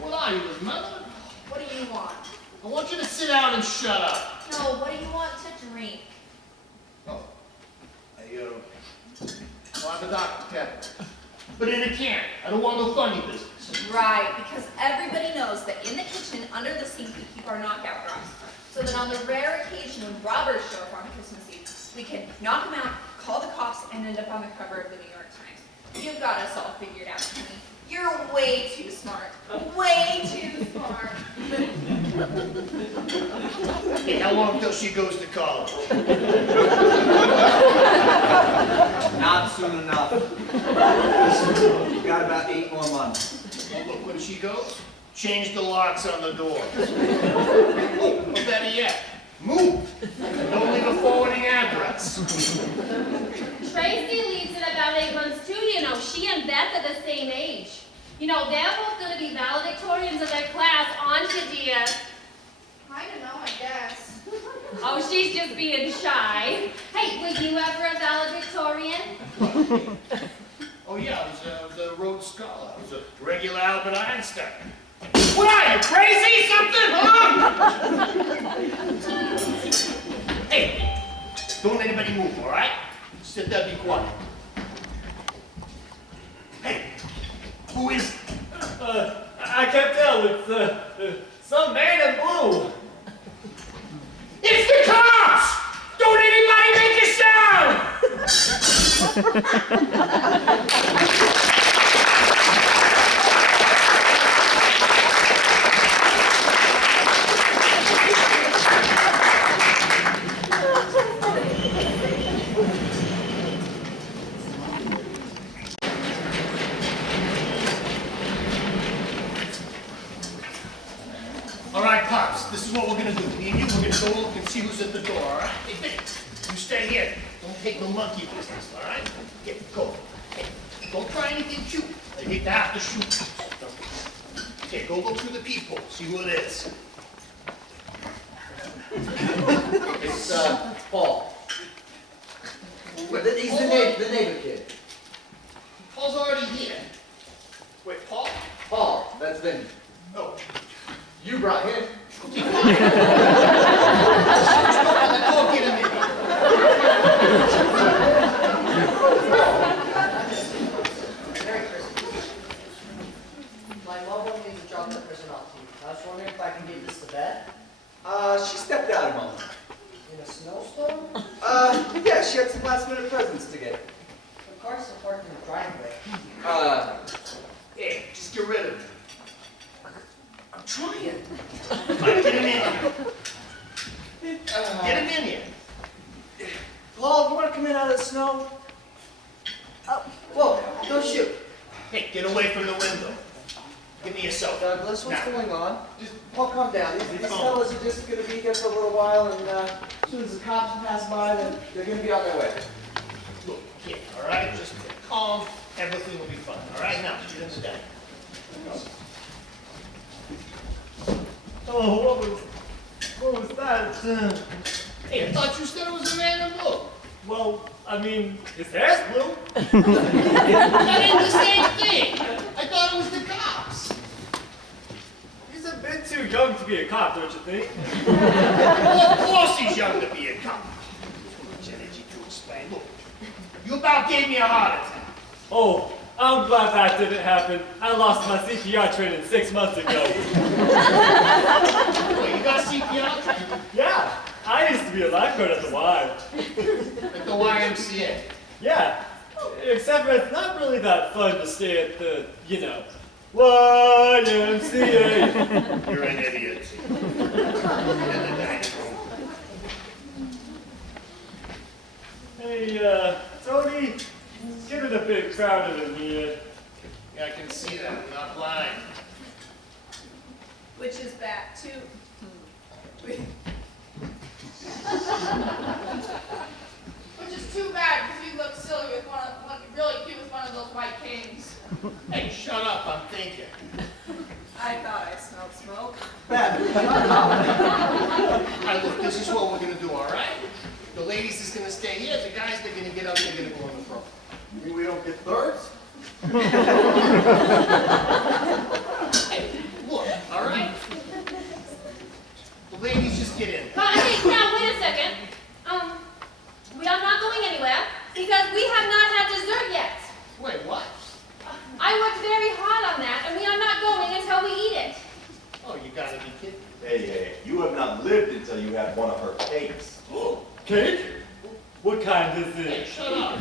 What are you, his mother? What do you want? I want you to sit down and shut up. No, what do you want to drink? Oh. I'll have a Dr. Pepper. But in a can. I don't want no funny business. Right, because everybody knows that in the kitchen, under the sink, we keep our knockout drops. So that on the rare occasion when robbers show up on Christmas Eve, we can knock them out, call the cops, and end up on the cover of the New York Times. You've got us all figured out, Penny. You're way too smart. Way too smart. Hey, how long till she goes to college? Not soon enough. You've got about 8 more months. Well, look, when she goes, change the locks on the door. Oh, or better yet, move. Don't leave a forwarding address. Tracy leaves in about 8 months too, you know. She and Beth are the same age. You know, they're both going to be valedictorians of their class, aren't you, dear? I don't know, I guess. Oh, she's just being shy. Hey, were you ever a valedictorian? Oh yeah, I was a Rhodes Scholar. I was a regular Albert Einstein. What are you, crazy? Something, huh? Hey, don't anybody move, all right? Sit there, be quiet. Hey, who is it? I can't tell. It's some man in blue. It's the cops! Don't anybody make a All right, Pops, this is what we're gonna do. Me and you, we're gonna go look and see who's at the door, all right? Hey, Vinny, you stay here. Don't take no monkey business, all right? Here, go. Hey, don't try anything cute. I hate to have to shoot you. Okay, go look through the peephole, see who it is. It's, Paul. He's the neighbor kid. Paul's already here. Wait, Paul? Paul, that's Vinny. Oh. You brought him. Go get him in. Merry Christmas. My mom won't leave the chocolate personality. I was wondering if I can give this to Beth. She stepped out a moment. In a snowstorm? Yeah, she had some last minute presents to get. The car's still parked in the driveway. Hey, just get rid of it. I'm trying. Fine, get him in here. Get him in here. Paul, you want to come in out of the snow? Oh, whoa, don't shoot. Hey, get away from the window. Give me your cell phone. Douglas, what's Now. going on? Just, Paul, calm down. These phone. fellas are just going to be here for a little while, and as soon as the cops pass by, then they're going to be on their way. Look, kid, all right? Just calm. Everything will be fine. All right? Now, get in the den. Oh, what was that? Hey, I thought you said it was a man in blue. Well, I mean, his hair's blue. That ain't the same thing. I thought it was the cops. He's a bit too young to be a cop, don't you think? Well, of course he's young to be a cop. Too much energy to explain. Look, you about gave me a heart attack. Oh, I'm glad that didn't happen. I lost my CPR training 6 months ago. Wait, you got CPR training? Yeah, I used to be a lifeguard at the Y. At the YMCA. Yeah, except for it's not really that fun to stay at the, YMCA. You're an idiot. Hey, Tony, it's getting a bit crowded in here. Yeah, I can see that. I'm not blind. Which is bad too. Which is too bad because you look silly with really cute with one of those white canes. Hey, shut up. I'm thinking. I thought I smelled smoke. Bad. All right, look, this is what we're going to do, all right? The ladies is going to stay here. The guys, they're going to get up. They're going to go on the front. You mean we don't get thirds? Hey, look, all right? The ladies just get in. Hey, now, wait a second. We are not going anywhere because we have not had dessert yet. Wait, what? I worked very hard on that, and we are not going until we eat it. Oh, you got to be kidding. Hey, you have not lived until you had one of her cakes. Cake? What kind is Hey, it? shut up.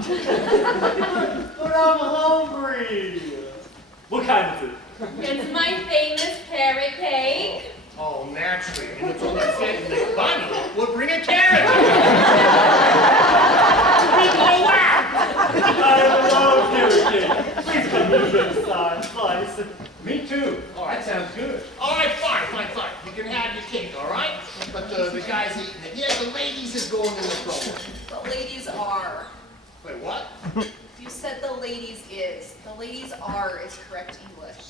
But I'm hungry. What kind is it? It's my famous carrot cake. Oh, naturally. And it's only fed in the bunny. We'll bring a carrot. People are whacked. I love carrot cake. Please give me a bit of slice. Me too. All That right. sounds good. All right, fine. You can have your cake, all right? But the guys eating it. Yeah, the ladies is going in the front. The ladies are. Wait, what? You said the ladies is. The ladies are is correct English.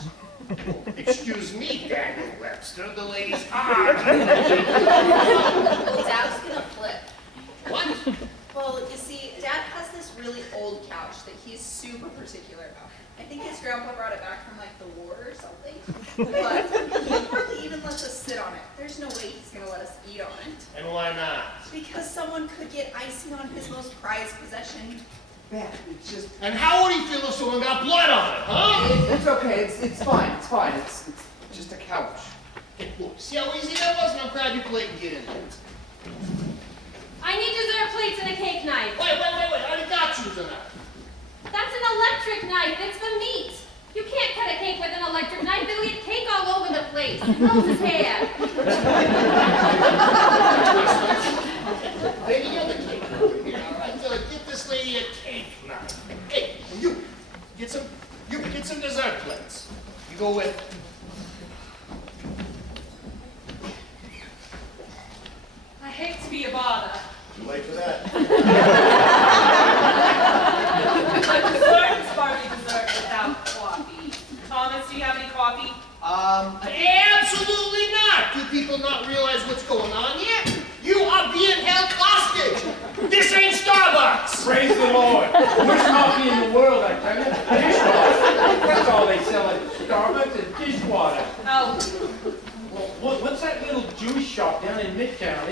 Excuse me, Daniel Webster. The ladies are. Well, Dad's gonna flip. What? Well, you see, Dad has this really old couch that he's super particular about. I think his grandpa brought it back from like the war or something. But he hardly even lets us sit on it. There's no way he's gonna let us eat on it. And why not? Because someone could get icing on his most prized possession. Bad. It's just, And how would he feel if someone got blood on it, huh? it's okay. It's fine. It's fine. It's just a couch. Hey, look, see how easy that was? And I'm glad you played and get in there. I need dessert plates and a cake knife. Wait. I already got you tonight. That's an electric knife. It's the meat. You can't cut a cake with an electric knife. It'll get cake all over the place. Rose's hair. Lady, you're the cake over here, all right? So get this lady a cake knife. Hey, and you get some dessert plates. You go with. I hate to be a bother. Too late for that. But dessert is partly dessert without coffee. Thomas, do you have any coffee? Absolutely not! Do people not realize what's going on here? You are being held hostage! This ain't Starbucks! Praise the Lord. Worst coffee in the world, I tell you. Dishwater. That's all they sell at Starbucks is dishwater. Oh, Well, what's that little Jewish shop down in Midtown?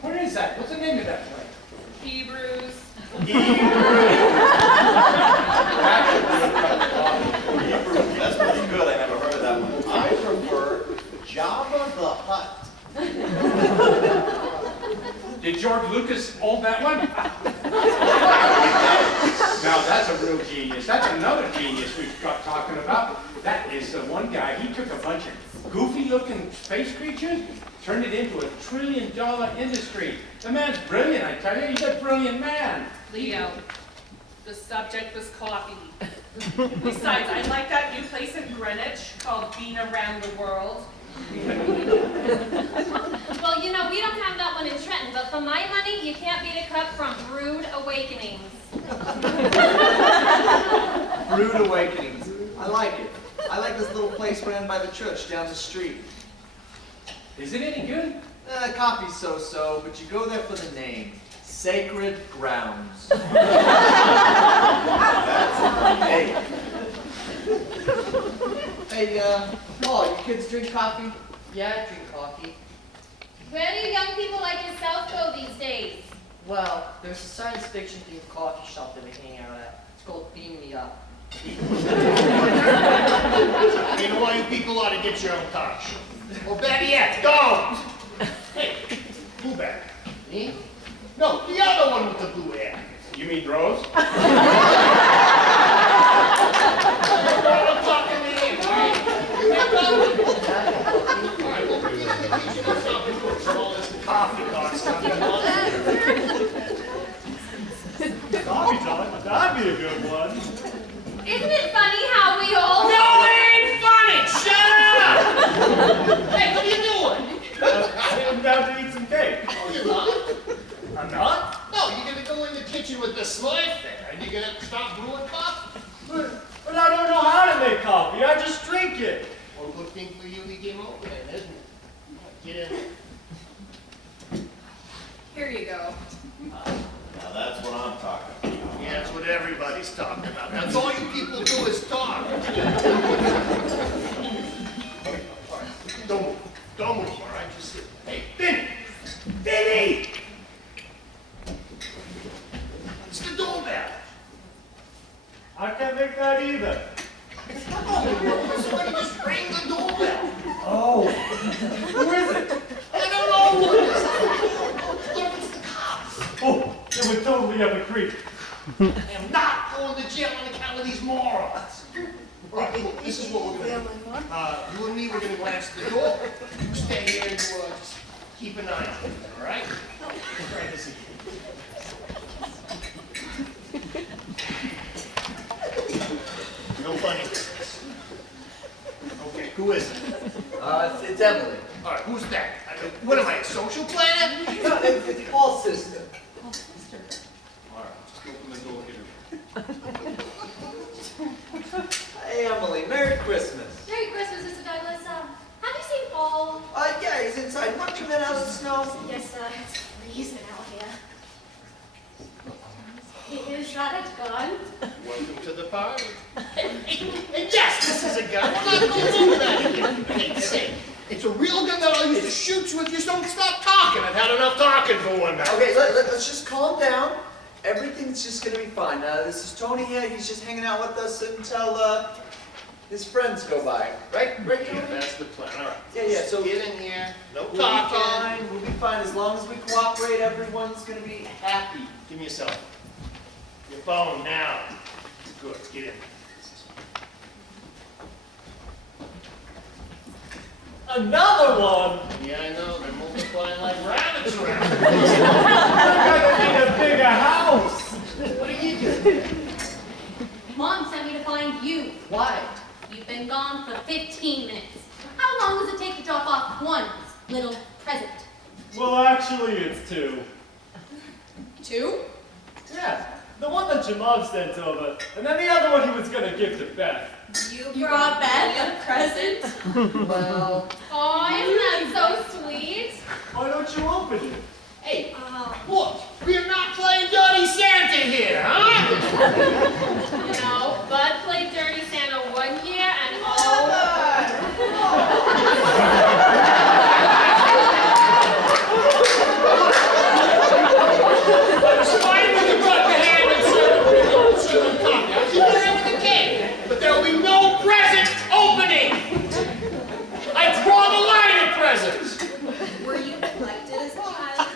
What is that? What's the name of that place? Hebrews. That's pretty good. I never heard of that one. I prefer Jabba the Hutt. Did George Lucas own that one? Now that's a real genius. That's another genius we've got talking about. That is the one guy. He took a bunch of goofy-looking space creatures, turned it into a $1 trillion industry. The man's brilliant, I tell you. He's a brilliant man. Leo, the subject was coffee. Besides, I like that new place in Greenwich called Bean Around the World. Well, you know, we don't have that one in Trenton, but for my money, you can't beat a cup from Brewed Awakenings. Rude Awakenings. I like it. I like this little place ran by the church down the street. Is it any good? Coffee's so-so, but you go there for the name. Sacred Grounds. Hey. Hey, Paul, you kids drink coffee? Yeah, I drink coffee. Where do young people like yourself go these days? Well, there's a science fiction themed coffee shop that we hang out at. It's called Beam Me Up. You know why you people ought to get your own touch. Or better yet, don't! Hey, blue bag. Me? No, the other one with the blue hair. You mean Rose? I'm talking to him, right? All this coffee talk stuff. Coffee talk? That'd be a good one. Isn't it funny how we all... No, it ain't funny! Shut up! Hey, what are you doing? I'm down to eat some cake. Oh, you're not? I'm not? No, you're gonna go in the kitchen with the Smurf there, and you're gonna start brewing coffee. But I don't know how to make coffee. I just drink it. Well, good thing for you he came over then, isn't it? Get in there. Here you go. Now that's what I'm talking about. Yeah, that's what everybody's talking about. That's all you people do is talk. Don't move. Don't move, all right? Just sit. Hey, Vinny! Vinny! It's the doorbell. I can't make that either. Oh, somebody just rang the doorbell. Oh. Who is it? I don't know who it is. Look, it's the cops. Oh, it was totally up a creek. I am not going to jail on account of these morons. All right, look, this is what we're going to do. You and me, we're going to glance at the door. You stay here and just keep an eye on it, all right? Try this again. No funny business. Okay, who is it? It's Emily. All right, who's that? What am I, a social planner? No, it's Paul's sister. All right, just open the door here. Hey, Emily, Merry Christmas. Merry Christmas, Mr. Douglas. Have you seen Paul? Yeah, he's inside. Want to come in out of the snow? Yes, it's freezing out here. Is that a gun? Welcome to the party. And yes, this is a gun. We're not going over that again. Hey, say, it's a real gun that I'll use to shoot you if you don't stop talking. I've had enough talking for one night. Okay, let's just calm down. Everything's just gonna be fine. This is Tony here. He's just hanging out with us until his friends go by. Right, Tony? Yeah, that's the plan. All right. Yeah. So Get in here. No we'll be talking. fine. We'll be fine as long as we cooperate. Everyone's gonna be happy. Give me your cell phone. Your phone now. Good. Get in. Another one? Yeah, I know. They're multiplying like rabbits around. I gotta need a bigger house. What are you doing? Mom sent me to find you. Why? You've been gone for 15 minutes. How long does it take to drop off one little present? Well, actually, it's 2. 2? Yeah, the one that your mom sent over, and then the other one he was gonna give to Beth. You brought Beth a present? Well, Oh, isn't that so sweet? Why don't you open it? Hey, look, we're not playing Dirty Santa here, huh? You know, Bud played Dirty Santa one year and all... I was fine when you brought the hand and served them coffee. I was even there with the cake. But there will be no present opening. I draw the line at presents. Were you neglected as a child?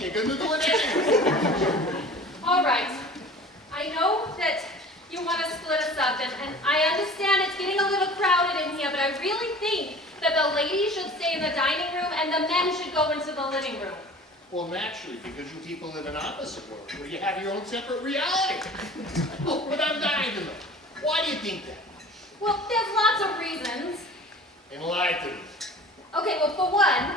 You're gonna do it anyway. All right. I know that you want to split us up, and I understand it's getting a little crowded in here, but I really think that the ladies should stay in the dining room and the men should go into the living room. Well, naturally, because you people live in opposite worlds, where you have your own separate reality. Oh, but I'm dying to know. Why do you think that? Well, there's lots of reasons. Enlighten me. Okay, well, for one,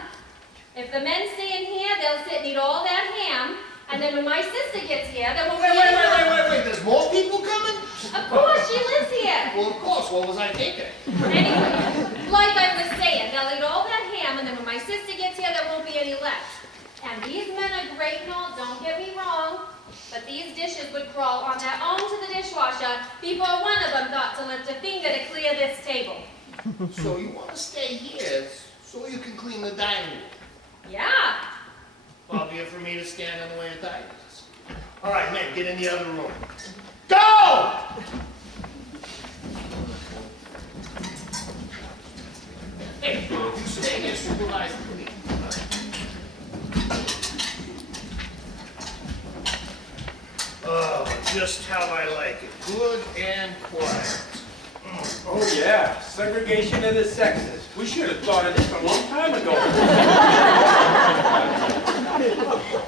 if the men stay in here, they'll sit and eat all that ham, and then when my sister gets here, there won't be any ham. Wait, there's more people coming? Of course, she lives here. Well, of course, what was I thinking? Anyway, like I was saying, they'll eat all that ham, and then when my sister gets here, there won't be any left. And these men are great and all, don't get me wrong, but these dishes would crawl on their own to the dishwasher before one of them thought to lift a finger to clear this table. So you want to stay here so you can clean the dining room? Yeah. Far be it for me to stand in the way of tidiness. All right, men, get in the other room. Go! Hey, you stay here, supervise the cleaning. Oh, just how I like it. Good and quiet. Oh yeah, segregation of the sexes. We should have thought of this a long time ago.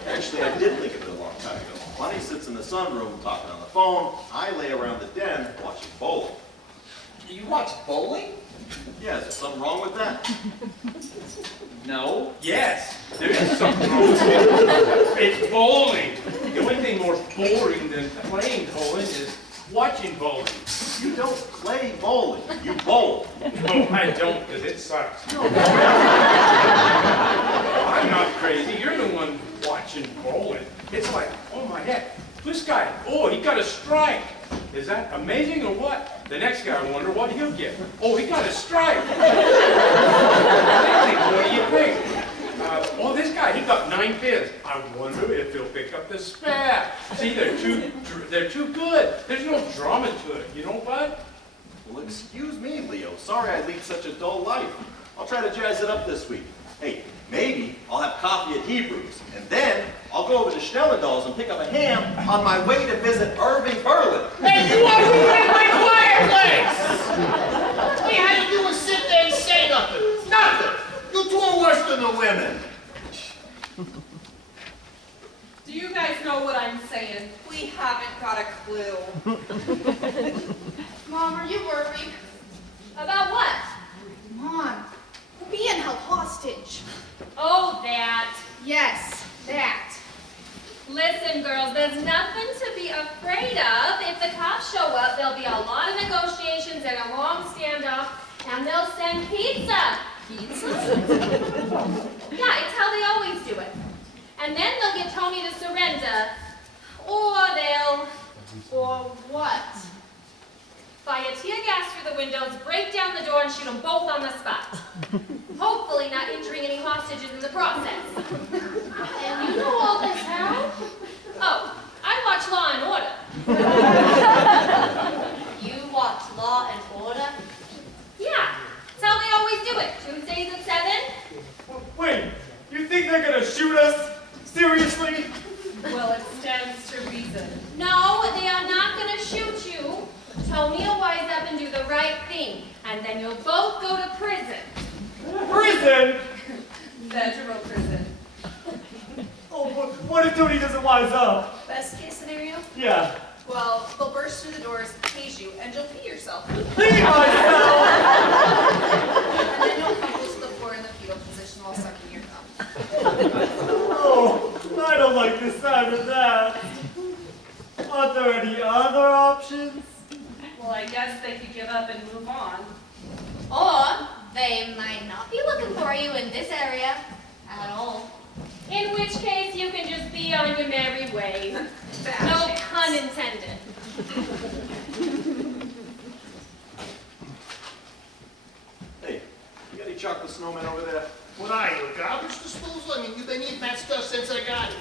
Actually, I did think of it a long time ago. Bonnie sits in the sunroom talking on the phone. I lay around the den watching bowling. You watch bowling? Yeah, is there something wrong with that? No. Yes, there is something wrong with it. It's bowling. The only thing more boring than playing bowling is watching bowling. You don't play bowling, you bowl. No, I don't, because it sucks. I'm not crazy. You're the one watching bowling. It's like, oh my heck, this guy, oh, he got a strike. Is that amazing or what? The next guy, I wonder what he'll get. Oh, he got a strike. Amazing, what do you think? Oh, this guy, he got 9 pins. I wonder if he'll pick up the spare. See, they're too good. There's no drama to it, you know, bud? Well, excuse me, Leo. Sorry I lead such a dull life. I'll try to jazz it up this week. Hey, maybe I'll have coffee at Hebrews, and then I'll go over to Schnellendal's and pick up a ham on my way to visit Irving Berlin. Hey, you are ruining my quiet place! All you had to do was sit there and say nothing. Nothing! You two are worse than the women. Do you guys know what I'm saying? We haven't got a clue. Mom, are you worried? About what? Mom, we're being held hostage. Oh, that. Yes, that. Listen, girls, there's nothing to be afraid of. If the cops show up, there'll be a lot of negotiations and a long standoff, and they'll send pizza. Pizza? Yeah, it's how they always do it. And then they'll get Tony to surrender. Or what? Fire tear gas through the windows, break down the door, and shoot them both on the spot. Hopefully not injuring any hostages in the process. And you know all this how? Oh, I watch Law and Order. You watch Law and Order? Yeah, it's how they always do it. Tuesdays at 7. Wait, you think they're gonna shoot us? Seriously? Well, it stands to reason. No, they are not going to shoot you. Tony will wise up and do the right thing, and then you'll both go to prison. Prison? Federal prison. Oh, what if Tony doesn't wise up? Best case scenario? Yeah. Well, they'll burst through the doors, tase you, and you'll pee yourself. Pee myself! And then you'll crumble to the floor in the fetal position while sucking your thumb. Oh, I don't like the sound of that. Are there any other options? Well, I guess they could give up and move on. Or they might not be looking for you in this area at all. In which case, you can just be on your merry way. No pun intended. Hey, you got any chocolate snowmen over there? What are you, a garbage disposal? I mean, you've been eating that stuff since I got it.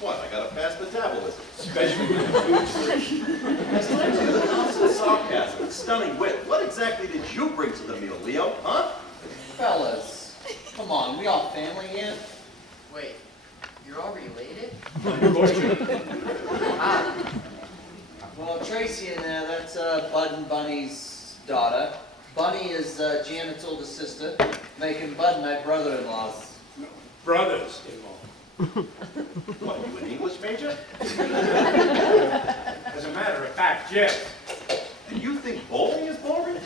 What, I got a fast metabolism. Especially with the food switch. As to the constant sarcasm and stunning wit, what exactly did you bring to the meal, Leo, huh? Fellas, come on, we all family here. Wait, You're all related? Ah. Well, Tracy and that's Bud and Bunny's daughter. Bunny is Janet's oldest sister, making Bud and I brother-in-laws. Brothers-in-law. What, you an English major? As a matter of fact, yes. And you think bowling is boring?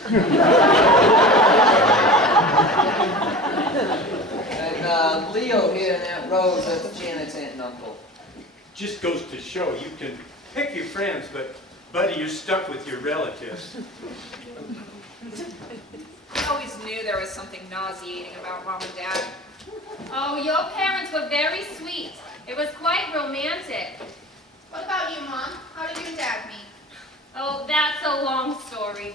And Leo here and Aunt Rose, that's Janet's aunt and uncle. Just goes to show you can pick your friends, but buddy, you're stuck with your relatives. I always knew there was something nauseating about Mom and Dad. Oh, your parents were very sweet. It was quite romantic. What about you, Mom? How did you and Dad meet? Oh, that's a long story.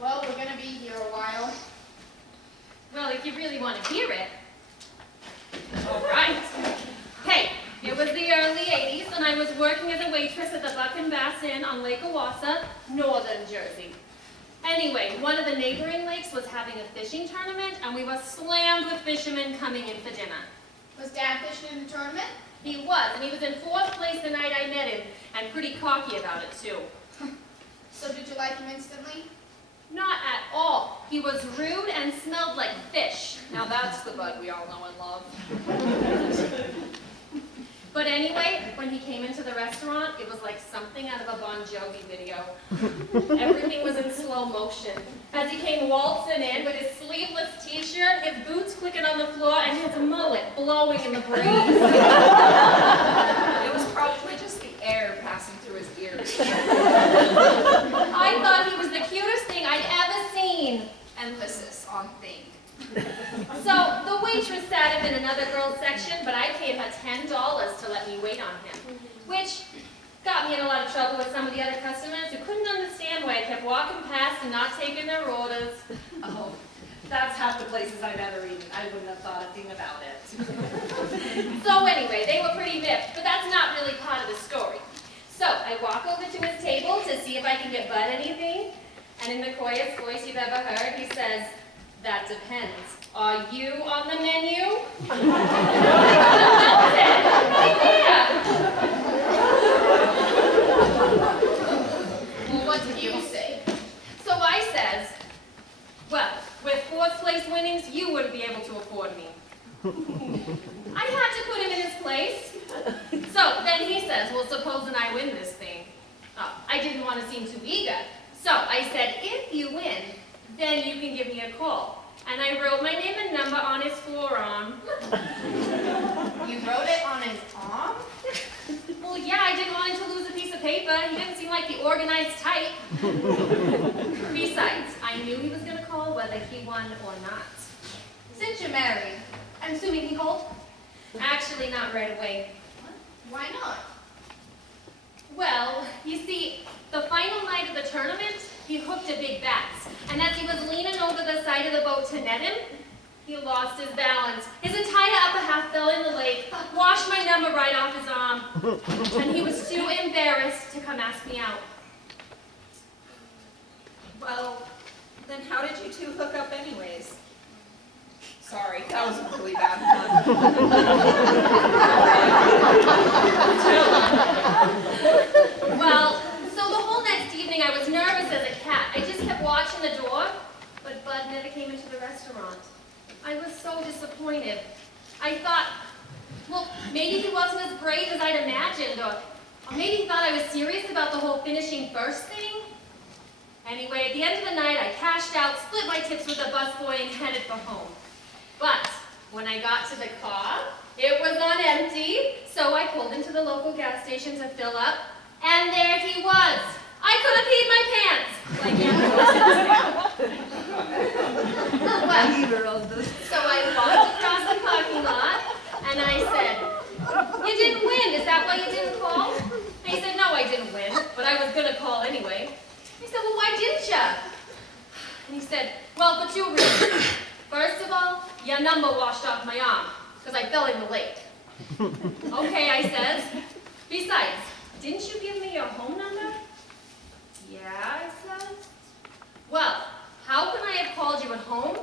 Well, we're gonna be here a while. Well, if you really want to hear it. All right. Hey, it was the early 80s, and I was working as a waitress at the Buck and Bass Inn on Lake Owasso, northern Jersey. Anyway, one of the neighboring lakes was having a fishing tournament, and we were slammed with fishermen coming in for dinner. Was Dad fishing in the tournament? He was, and he was in 4th place the night I met him, and pretty cocky about it, too. So did you like him instantly? Not at all. He was rude and smelled like fish. Now that's the Bud we all know and love. But anyway, when he came into the restaurant, it was like something out of a Bon Jovi video. Everything was in slow motion. As he came waltzing in with his sleeveless t-shirt, his boots clicking on the floor, and his mullet blowing in the breeze. It was probably just the air passing through his ears. I thought he was the cutest thing I'd ever seen. Emphasis on thing. So the waitress sat him in another girl's section, but I paid her $10 to let me wait on him, which got me in a lot of trouble with some of the other customers who couldn't understand why I kept walking past and not taking their orders. Oh, that's half the places I've ever eaten. I wouldn't have thought a thing about it. So anyway, they were pretty miffed, but that's not really part of the story. So I walk over to his table to see if I can get Bud anything, and in the quietest voice you've ever heard, he says, "That depends. Are you on the menu?" Well, what did you say? So I says, "Well, with 4th place winnings, you wouldn't be able to afford me." I had to put him in his place. So then he says, "Well, supposing I win this thing." I didn't want to seem too eager. So I said, "If you win, then you can give me a call." And I wrote my name and number on his forearm. You wrote it on his arm? Well, yeah, I didn't want him to lose a piece of paper. He didn't seem like the organized type. Besides, I knew he was going to call whether he won or not. Since you're married, I'm assuming he called? Actually, not right away. Why not? Well, you see, the final night of the tournament, he hooked a big bass. And as he was leaning over the side of the boat to net him, he lost his balance. His entire upper half fell in the lake, washed my number right off his arm. And he was too embarrassed to come ask me out. Well, then how did you two hook up anyways? Sorry, that was a really bad pun. Well, so the whole next evening I was nervous as a cat. I just kept watching the door, but Bud never came into the restaurant. I was so disappointed. I thought, well, maybe he wasn't as brave as I'd imagined, or maybe he thought I was serious about the whole finishing first thing. Anyway, at the end of the night, I cashed out, split my tips with the busboy, and headed for home. But when I got to the car, it was on empty, so I pulled into the local gas station to fill up, and there he was. I could have peed my pants, like So I walked across the parking lot, and I said, "You didn't win, is that why you didn't call?" And he said, "No, I didn't win, but I was going to call anyway." I said, "Well, why didn't you?" And he said, "Well, for 2 reasons. First of all, your number washed off my arm, because I fell in the lake." "Okay," I says. "Besides, didn't you give me your home number?" "Yeah," I says. "Well, how can I have called you at home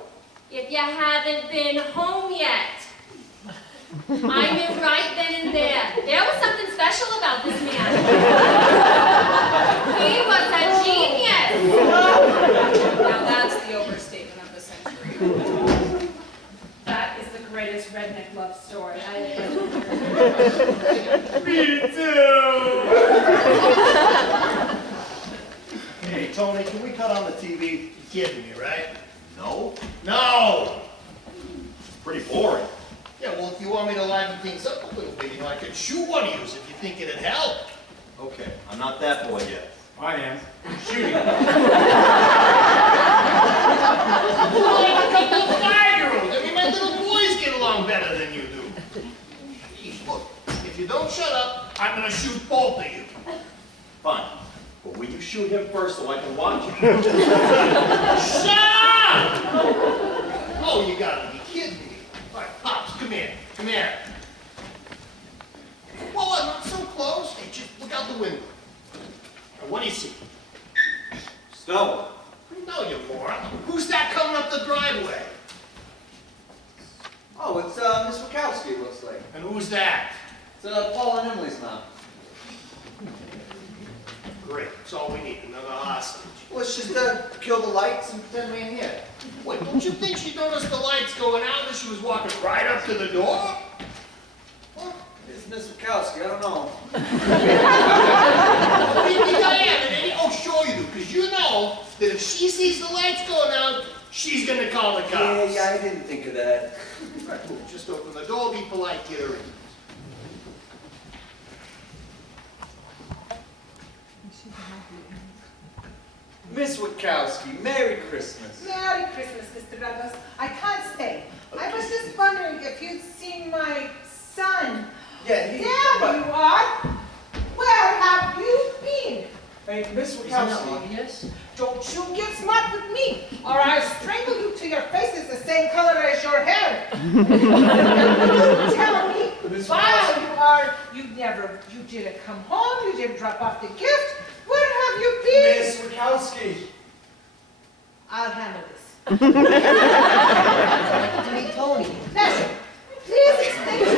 if you haven't been home yet?" I knew right then and there. There was something special about this man. He was a genius. Now that's the overstatement of the century. That is the greatest redneck love story I have ever heard. Me too! Hey, Tony, can we cut on the TV? You're kidding me, right? No? No! It's pretty boring. Yeah, well, if you want me to liven things up a little bit, you know, I could shoot one of you if you think it'd help. Okay, I'm not that boy yet. I am. Shooting. Like a couple of 5-year-olds. I mean, my little boys get along better than you do. Geez, look, if you don't shut up, I'm gonna shoot both of you. Fine. But will you shoot him first so I can watch him? Shut up! Oh, you gotta be kidding me. All right, Pops, come here. Come here. Well, I'm not so close. Hey, just look out the window. Now, what do you see? Stella. No, you moron. Who's that coming up the driveway? Oh, it's Miss Wachowski, it looks like. And who's that? It's Paul and Emily's mom. Great. That's all we need. Another hostage. Well, let's just kill the lights and pretend we ain't here. Wait, don't you think she noticed the lights going out as she was walking right up to the door? Huh? It's Miss Wachowski, I don't know. What do you think I am, an idiot? Oh, sure you do, because you know that if she sees the lights going out, she's going to call the cops. Yeah, I didn't think of that. All right, cool. Just open the door, be polite, get her in. Miss Wachowski, Merry Christmas. Merry Christmas, Mr. Douglas. I can't stay. I was just wondering if you'd seen my son. Yeah, There you are. Where have you been? Hey, Miss Isn't that Wachowski. obvious? Don't you get smart with me, or I'll strangle you till your face is the same color as your hair. You tell me, Miss while you didn't come home, you didn't drop off the gift. Where have you been? Miss Wachowski. I'll handle this. To meet Tony. Listen, please explain to me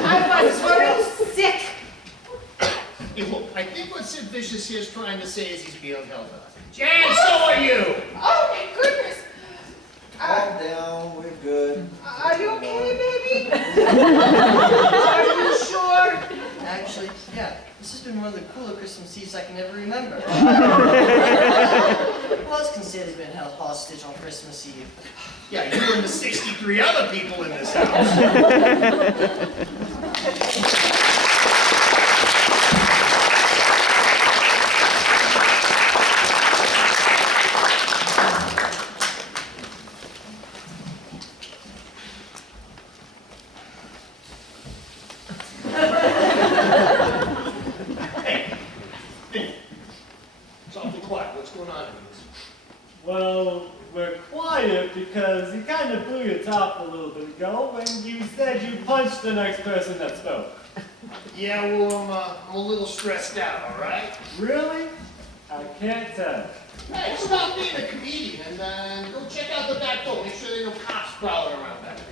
why I was very sick. Hey, look, I think what Sid Vicious here is trying to say is he's being held up. Jan, so are you! Oh my goodness. Calm down, we're good. Are you okay, baby? Are you sure? Actually, yeah, this has been one of the cooler Christmas Eves I can ever remember. It was considered being held hostage on Christmas Eve. Yeah, you and the 63 other people in this house. Softly quiet. What's going on in this? Well, we're quiet because you kind of blew your top a little bit ago when you said you punched the next person that spoke. Yeah, well, I'm a little stressed out, all right? Really? I can't tell. Hey, stop being a comedian and go check out the back door. Make sure there are no cops prowling around back there.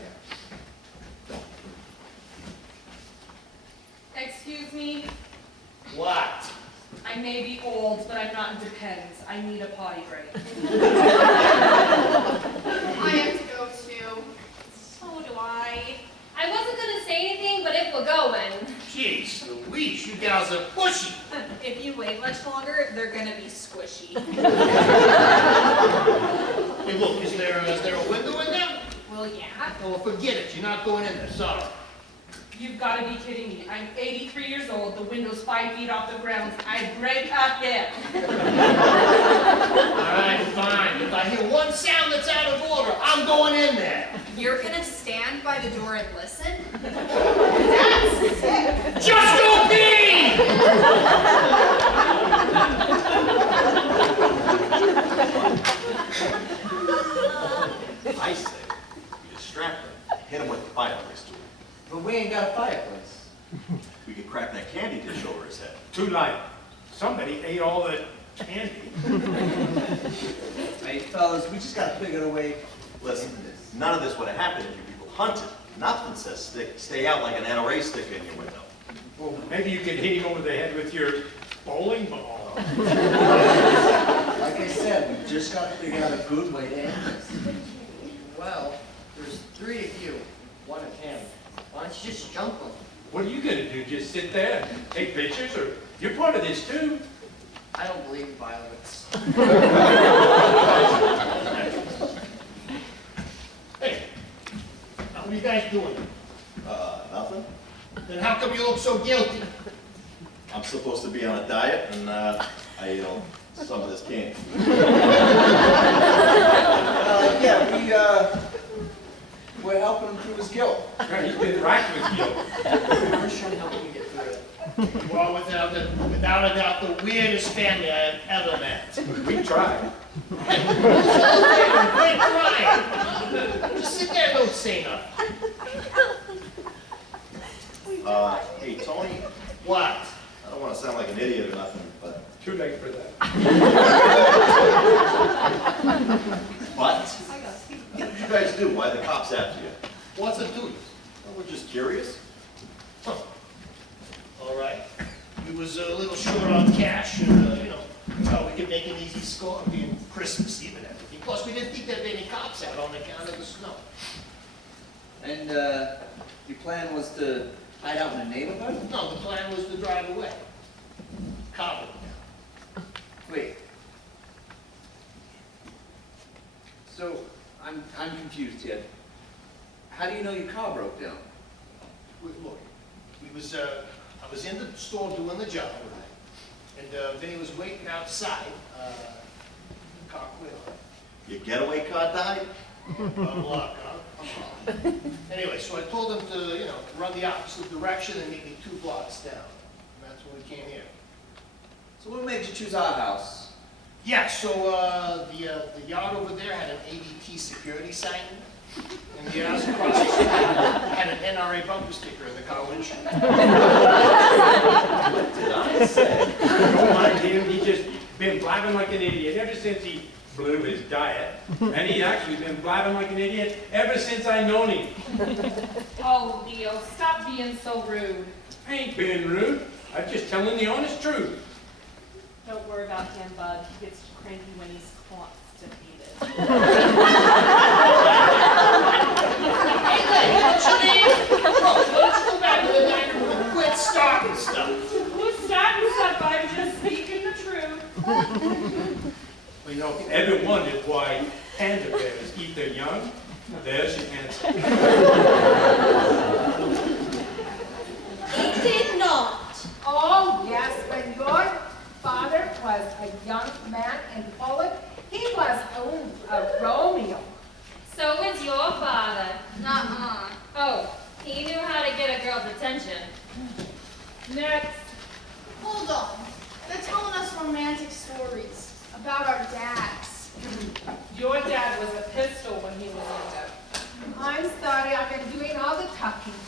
Excuse me, What? I may be old, but I'm not in Depends. I need a potty break. I have to go too. So do I. I wasn't gonna say anything, but if we're going. Jeez Louise, you gals are pushy. If you wait much longer, they're gonna be squishy. Hey, look, is there a window in there? Well, yeah. Oh, well, forget it. You're not going in there. Sorry. You've got to be kidding me. I'm 83 years old. The window's 5 feet off the ground. I'd break a hip. All right, fine. If I hear one sound that's out of order, I'm going in there. You're gonna stand by the door and listen? That's sick. Just go pee! I say, you distract him, hit him with the fireplace tool. But we ain't got a fireplace. We could crack that candy dish over his head. Too late. Somebody ate all the candy. Hey, fellas, we just gotta figure a way. Listen, none of this would have happened if you people hunted. Nothing says stay out like an NRA sticker in your window. Well, maybe you could hit him over the head with your bowling ball. Like I said, we just got to figure out a good way to end this. Well, there's 3 of you, 1 of him. Why don't you just jump him? What are you gonna do? Just sit there and take pictures? Or you're part of this too? I don't believe in violence. Hey, what are you guys doing? Nothing. Then how come you look so guilty? I'm supposed to be on a diet, and I ate some of this candy. We're helping him through his guilt. Right, he's been racked with guilt. I'm sure helping you get through it. You are without a doubt the weirdest family I have ever met. We tried. Quit crying. Just sit there and don't say nothing. Hey, Tony, What? I don't want to sound like an idiot or nothing, but... Too late for that. What? What did you guys do? Why are the cops after you? What's it do? Well, we're just curious. Huh. All right. We was a little short on cash, and, thought we could make an easy score being Christmas Eve and everything. Plus, we didn't think there'd be any cops out on account of the snow. And your plan was to hide out in a neighborhood? No, the plan was to drive away. Car broke down. Wait. So, I'm confused here. How do you know your car broke down? Look, I was in the store doing the job, and Vinny was waiting outside. The car quit on. Your getaway car died? Luck, huh? Come on. Anyway, so I told him to, run the opposite direction and meet me 2 blocks down. And that's when we came here. So what made you choose our house? Yeah, so the yard over there had an ADT security sign, and the house across the street had an NRA bumper sticker in the car windshield. What did I say? Don't mind him, he's just been blabbing like an idiot ever since he blew his diet. And he's actually been blabbing like an idiot ever since I known him. Oh, Leo, stop being so rude. I ain't being rude. I'm just telling the honest truth. Don't worry about him, bud. He gets cranky when he's constipated. Hey, lady, what's your name? Let's go back to the dining room and quit starting stuff. Who's starting stuff? I'm just speaking the truth. Well, if you ever wondered why panda bears eat their young, there's your answer. He did not. Oh, yes, when your father was a young man in Poland, he was a Romeo. So was your father. Nuh-uh. Oh, he knew how to get a girl's attention. Next. Hold on. They're telling us romantic stories about our dads. Your dad was a pistol when he was younger. I'm sorry, I've been doing all the talking.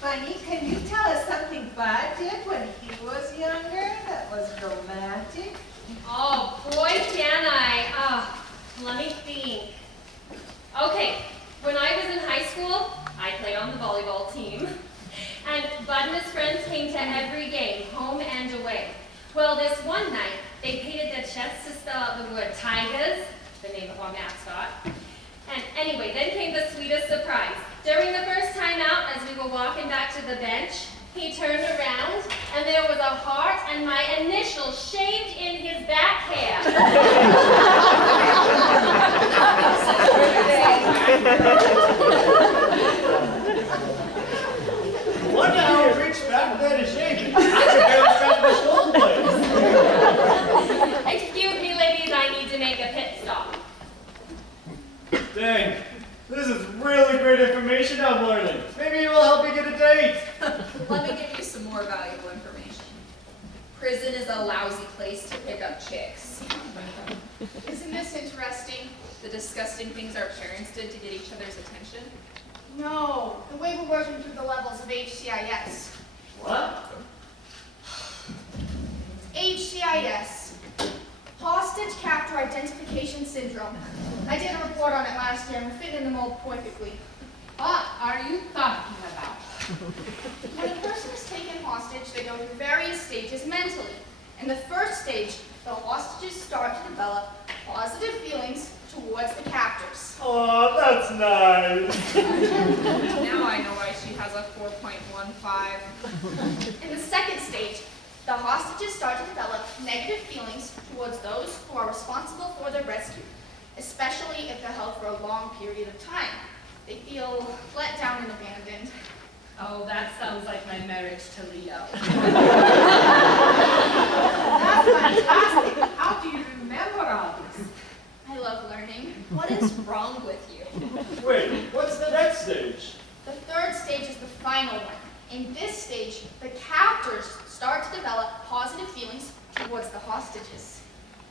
Bunny, can you tell us something Bud did when he was younger that was romantic? Oh, boy, can I. Let me think. Okay, when I was in high school, I played on the volleyball team. And Bud and his friends came to every game, home and away. Well, this one night, they painted their chests to spell out the word Tigers, the name of our mascot. And anyway, then came the sweetest surprise. During the first time out, as we were walking back to the bench, he turned around, and there was a heart and my initials shaved in his back hair. Wonder how he reached back there to shave it. I could barely scratch my skull blades. Excuse me, ladies, I need to make a pit stop. Dang, this is really great information I'm learning. Maybe it will help me get a date. Let me give you some more valuable information. Prison is a lousy place to pick up chicks. Isn't this interesting? The disgusting things our parents did to get each other's attention. No, the way we're working through the levels of HCIS. What? HCIS. Hostage Captor Identification Syndrome. I did a report on it last year and fit in the mold perfectly. What are you talking about? When a person is taken hostage, they go through various stages mentally. In the first stage, the hostages start to develop positive feelings towards the captors. Oh, that's nice. Now I know why she has a 4.15. In the second stage, the hostages start to develop negative feelings towards those who are responsible for their rescue, especially if they're held for a long period of time. They feel let down and abandoned. Oh, that sounds like my marriage to Leo. That's fantastic. How do you remember all this? I love learning. What is wrong with you? Wait, what's the next stage? The third stage is the final one. In this stage, the captors start to develop positive feelings towards the hostages.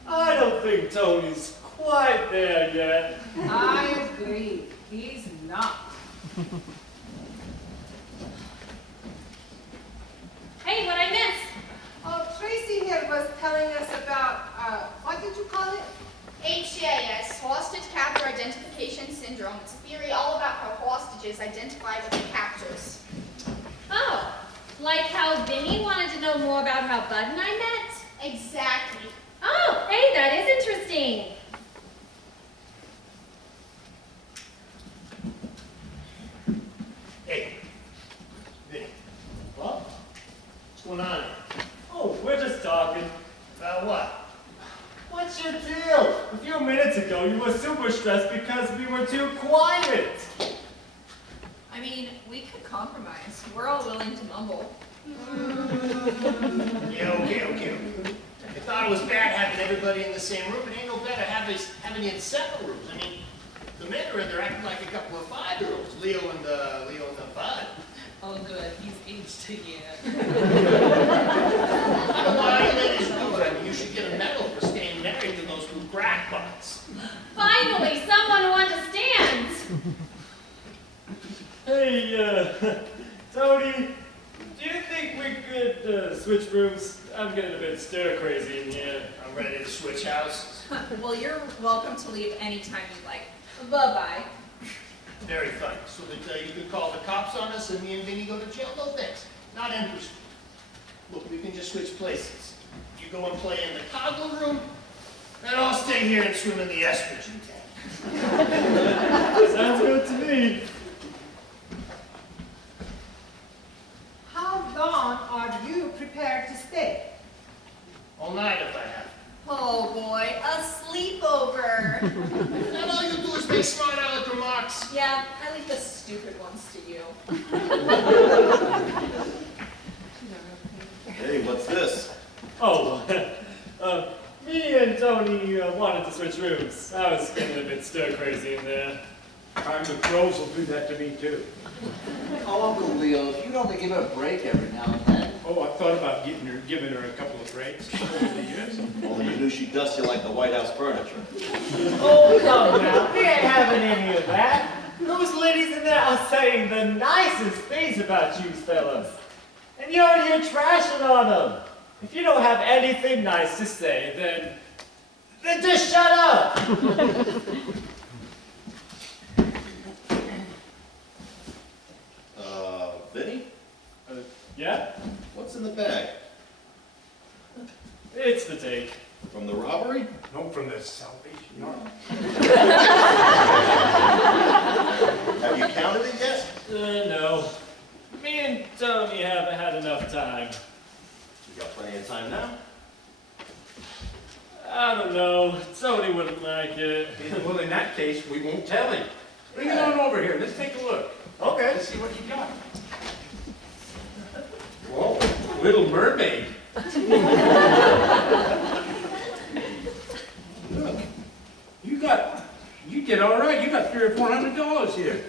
I don't think Tony's quite there yet. I agree. He's not. Hey, what I miss? Oh, Tracy here was telling us about, what did you call it? HCIS, Hostage Captor Identification Syndrome. It's a theory all about how hostages identify with the captors. Oh, like how Vinny wanted to know more about how Bud and I met? Exactly. Oh, hey, that is interesting. Hey, Vinny. What? What's going on here? Oh, we're just talking. About what? What's your deal? A few minutes ago, you were super stressed because we were too quiet. I mean, we could compromise. We're all willing to mumble. Yeah, okay. If you thought it was bad having everybody in the same room, it ain't no better having you in separate rooms. I mean, the men are in there acting like a couple of 5-year-olds, Leo and Bud. Oh, good. He's aged a year. Why that is rude. I mean, you should get a medal for staying married to those two crackpots. Finally, someone who understands. Hey, Tony, do you think we could switch rooms? I'm getting a bit stir-crazy in here. I'm ready to switch houses. Well, you're welcome to leave anytime you like. Bye-bye. Very funny. So that you can call the cops on us and me and Vinny go to jail? No thanks. Not interested. Look, we can just switch places. You go and play in the coddle room, and I'll stay here and swim in the estrogen tank. Sounds good to me. How long are you prepared to stay? All night if I have to. Oh boy, a sleepover. And all you do is make smart aleck remarks. Yeah, I leave the stupid ones to you. Hey, what's this? Oh, me and Tony wanted to switch rooms. I was getting a bit stir-crazy in there. Time the trolls will do that to me too. Oh, Uncle Leo, if you'd only give her a break every now and then. Oh, I thought about giving her a couple of breaks over the years. Only you knew she'd dust you like the White House furniture. Oh, come now. We ain't having any of that. Those ladies in there are saying the nicest things about you fellas. And you're here trashing on them. If you don't have anything nice to say, then just shut up. Vinny? Yeah? What's in the bag? It's the tape. From the robbery? No, from the Salvation Army. Have you counted it yet? No. Me and Tony haven't had enough time. You got plenty of time now. I don't know. Tony wouldn't like it. Well, in that case, we won't tell him. Bring it on over here. Let's take a look. Okay. Let's see what you got. Whoa, Little Mermaid. Look, you did all right. You got $300 or $400 here.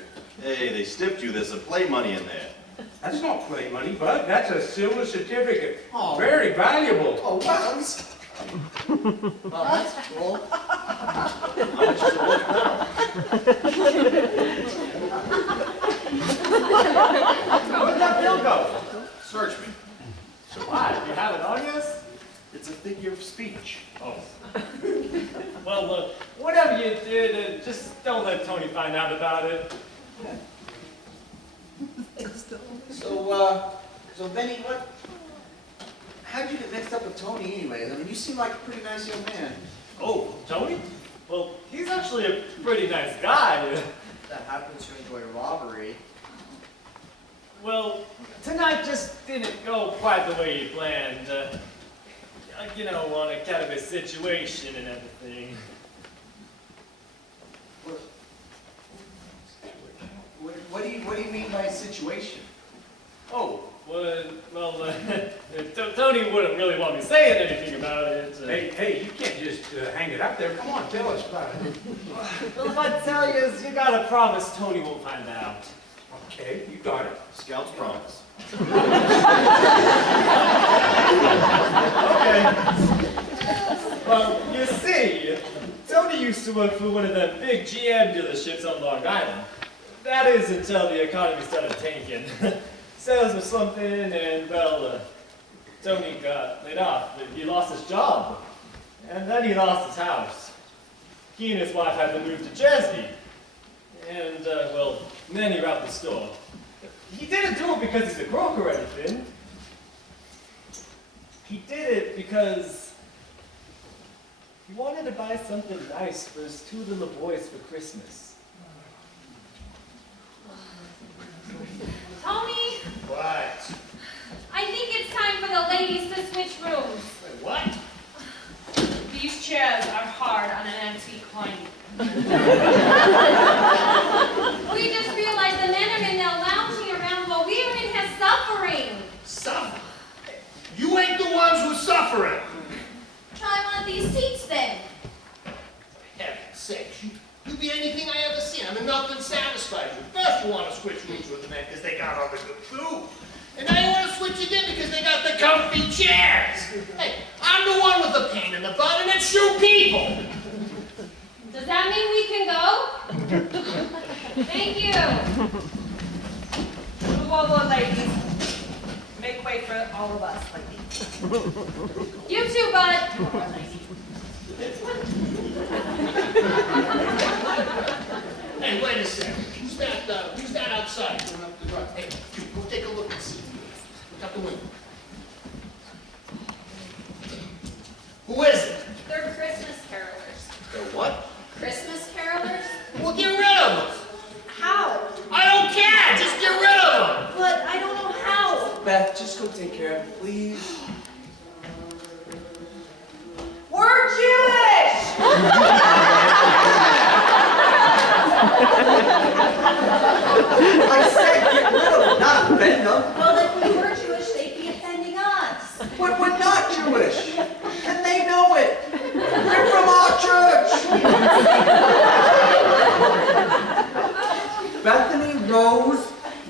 Hey, they stiffed you. There's some play money in there. That's not play money, bud. That's a silver certificate. Oh. Very valuable. Oh, wow. Oh, that's cool. How much is it worth now? Where'd that bill go? Search me. So why? You have it on you? It's a figure of speech. Oh. Well, whatever you did, just don't let Tony find out about it. So Benny, how'd you get mixed up with Tony anyways? I mean, you seem like a pretty nice young man. Oh, Tony? Well, he's actually a pretty nice guy. That happens to enjoy robbery. Well, tonight just didn't go quite the way you planned. You know, on account of his situation and everything. What do you mean by situation? Oh, well, Tony wouldn't really want me saying anything about it. Hey, you can't just hang it up there. Come on, tell us about it. Well, if I tell you, you gotta promise Tony won't find out. Okay, you got it. Scout's promise. Okay. Well, you see, Tony used to work for one of the big GM dealerships on Long Island. That is until the economy started tanking. Sales were slumping, and well, Tony got laid off. He lost his job, and then he lost his house. He and his wife had to move to Jersey, and well, then he robbed the store. He didn't do it because he's a crook or anything. He did it because he wanted to buy something nice for his two little boys for Christmas. Tony, What? I think it's time for the ladies to switch rooms. Wait, what? These chairs are hard on an antique climbing. We just realized the men are in there lounging around while we are in here suffering. Suffer? You ain't the ones who's suffering. Try one of these seats then. Heaven's sakes, you be anything I ever seen. I mean, nothing satisfies you. First you want to switch rooms with the men because they got all the good food. And now you want to switch again because they got the comfy chairs. Hey, I'm the one with the pain in the butt and it shoot people. Does that mean we can go? Thank you. Move over, ladies. Make way for all of us, ladies. You too, bud. Hey, wait a second. Who's that outside going up the drive? Hey, you go take a look and see. Look out the window. Who is it? They're Christmas carolers. The what? Christmas carolers? Well, get rid of them. How? I don't care. Just get rid of them. But I don't know how. Beth, just go take care of it, please. We're Jewish! I said get rid of them, not offend them. Well, if we were Jewish, they'd be offending us. But we're not Jewish, and they know it. They're from our church. Bethany, Rose,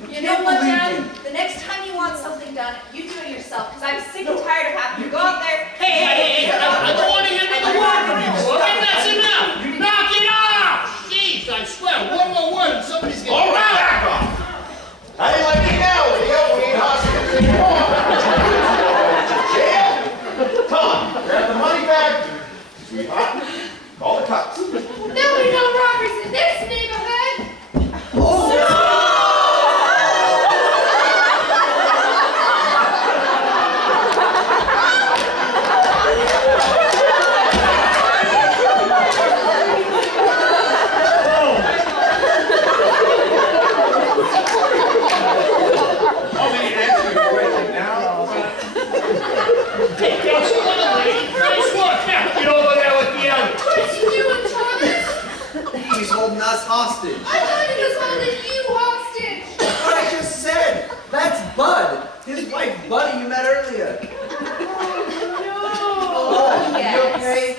You know what, Dad? The next time you want something done, you do it yourself, because I'm sick and tired of having to go out there. Hey, I don't want to hear another word from you, all right? That's enough. You knock it off. Jeez, I swear, one more word and somebody's getting All right, back off. How do you like me now, Leo? We ain't hostages anymore. Jail? Tom, grab the money back. Sweetheart, call the cops. There'll be no robbers in this neighborhood. I'll be answering your question now. Hey, don't you want to leave? Nice work. Now, get over there with the others. What's he doing, Thomas? He's holding us hostage. I thought he was holding you hostage. What I just said. That's Bud. His wife, Buddy, you met earlier. Oh, yes. You okay?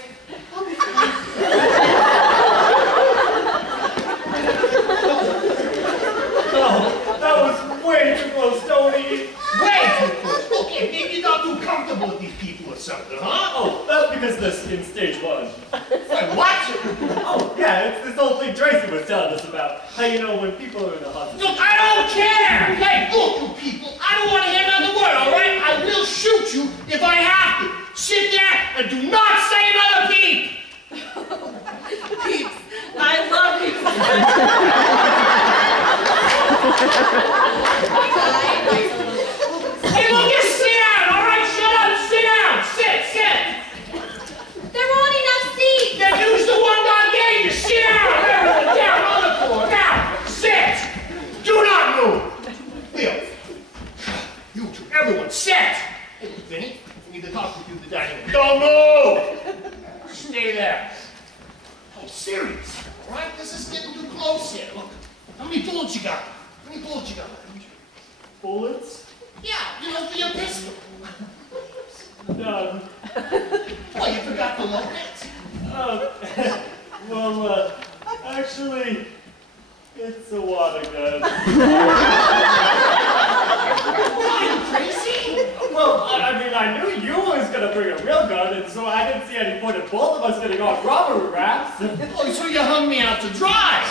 Oh, that was way too close, Tony. Wait! Okay, maybe you're not too comfortable with these people or something, huh? Oh, that's because this in stage one. Wait, what? Oh, yeah, it's this whole thing Tracy was telling us about. How you know when people are in a hospital. Look, I don't care! Hey, look, you people, I don't want to hear another word, all right? I will shoot you if I have to. Sit there and do not say another peep! Peeps, I love you. Hey, You two, everyone, sit! Hey, Vinny, I need to talk with you in the dining room. Don't move! Stay there. Oh, serious, all right? This is getting too close here. Look, how many bullets you got? How many bullets you got? Bullets? Yeah, you know, for your pistol. None. Oh, you forgot to load it? Well, actually, it's a water gun. Are you crazy? Well, I mean, I knew you was gonna bring a real gun, and so I didn't see any point in both of us getting off robbery raps. Oh, so you hung me out to dry.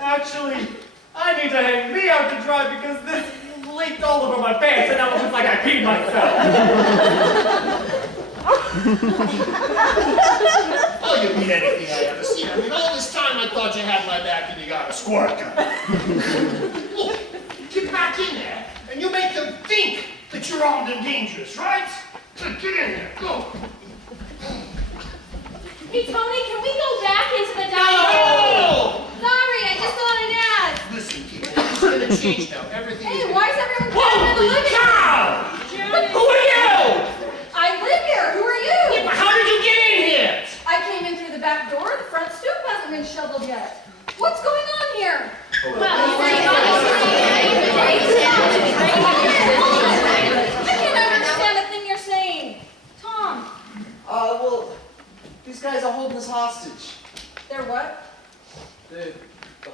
Actually, I need to hang me out to dry because this leaked all over my pants, and now it looks like I peed myself. Oh, you beat anything I ever seen. I mean, all this time I thought you had my back and you got a squirt gun. Look, get back in there, and you make them think that you're armed and dangerous, right? Get in there, go. Hey, Tony, can we go back into the dining room? No! Sorry, I just thought I'd ask. Listen, people, it's gonna change now. Everything is Hey, gonna... why is everyone crying in the Holy living room? cow! Janet. Who are you? I live here. Who are you? Yeah, but how did you get in here? I came in through the back door. The front stoop hasn't been shoveled yet. What's going on here? I can't understand a thing you're saying. Tom, Well, these guys are holding us hostage. they're what? They're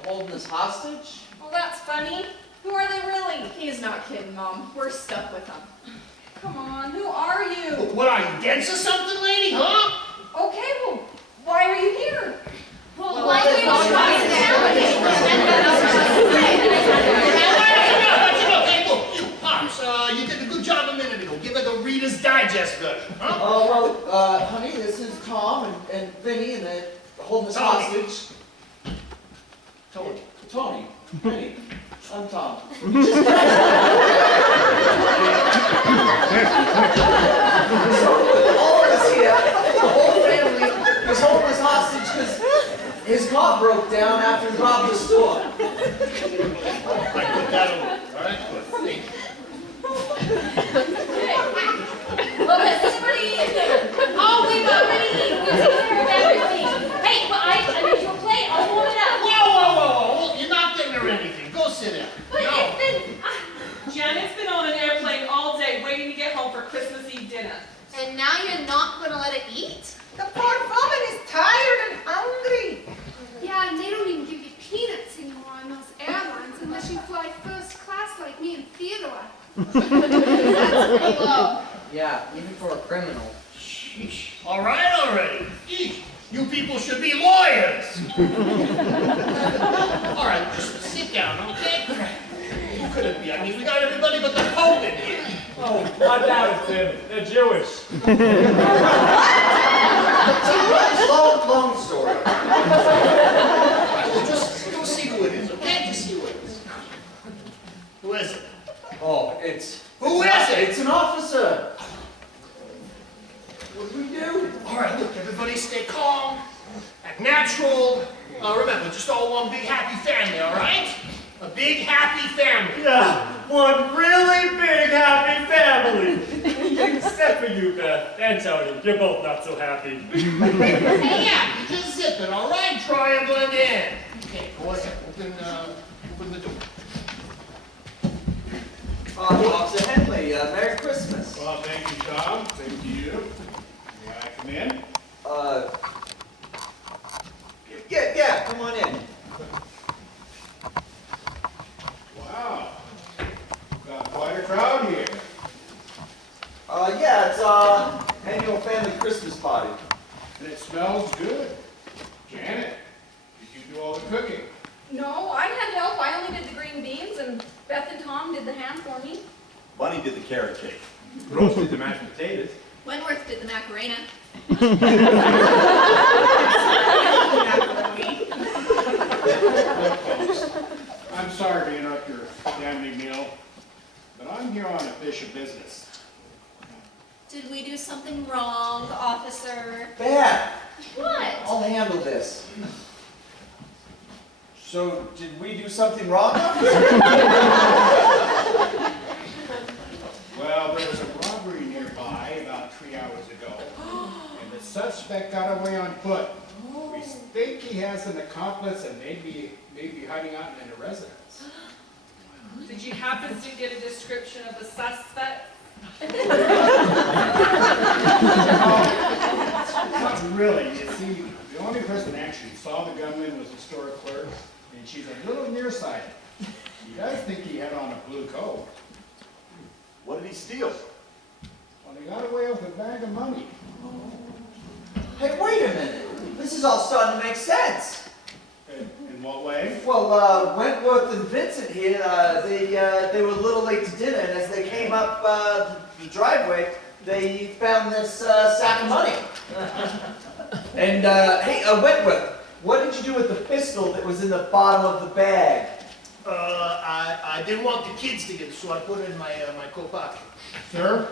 holding us hostage? Well, that's funny. Who are they really? He's not kidding, Mom. We're stuck with them. Come on, who are you? What are you, dense or something, lady, huh? Okay, well, why are you here? Well, like we were trying to That's enough. Hey, look, you, Pops, you did a good job a minute ago. Give her the Reader's Digest version, huh? Oh, well, honey, this is Tom and Vinny, and they're holding us Tony. hostage. Tony. Tony, Vinny, I'm Tom. So, all of us here, the whole family, is holding us hostage because his car broke down after he robbed the store. I put that away. All right, good. Thank you. Well, has anybody eaten? Oh, we've already eaten. We took care of everything. Hey, but I need your plate. I'll warm it up. Whoa. You're not getting her anything. Go sit down. But No. it's been... Janet's been on an airplane all day waiting to get home for Christmas Eve dinner. And now you're not gonna let it eat? The poor woman is tired and hungry. Yeah, and they don't even give you peanuts anymore on those airlines unless you fly first class like me and Theodore. That's pretty low. Yeah, even for a criminal. Sheesh. All right already. Eesh. You people should be lawyers. All right, just sit down, okay? Who could it be? I mean, we got everybody but the Pope in here. Oh, I doubt it, Tim. They're Jewish. Long story. Well, just go see who it is, okay? Just see who it is. Who is it? Oh, it's... Who is it? It's an officer. What do we do? All right, look, everybody stay calm, act natural. Remember, just all one big happy family, all right? A big happy family. Yeah, one really big happy family. Except for you, Beth and Tony. You're both not so happy. Hey, yeah, you just zip it, all right? Try and blend in. Okay, go ahead. Open the door. Officer Henley, Merry Christmas. Well, thank you, Tom. Thank you. May I come in? Yeah, come on in. Wow. Got quite a crowd here. Yeah, it's our annual family Christmas party. And it smells good. Janet, did you do all the cooking? No, I had help. I only did the green beans, and Beth and Tom did the ham for me. Bunny did the carrot cake. Rose did the mashed potatoes. Wentworth did the macarena. Look, folks, I'm sorry to interrupt your family meal, but I'm here on official business. Did we do something wrong, officer? Beth, What? I'll handle this. So, did we do something wrong? suspect got away on foot. We think he has an accomplice and maybe hiding out in a residence. Did you happen to get a description of the suspect? Not really. You see, the only person that actually saw the gunman was the store clerk, and she's a little nearsighted. She does think he had on a blue coat. What did he steal? Well, he got away with a bag of money. Hey, wait a minute. This is all starting to make sense. In what way? Well, Wentworth and Vincent here, they were a little late to dinner, and as they came up the driveway, they found this sack of money. And, hey, Wentworth, what did you do with the pistol that was in the bottom of the bag? I didn't want the kids to get it, so I put it in my coat pocket. Sir?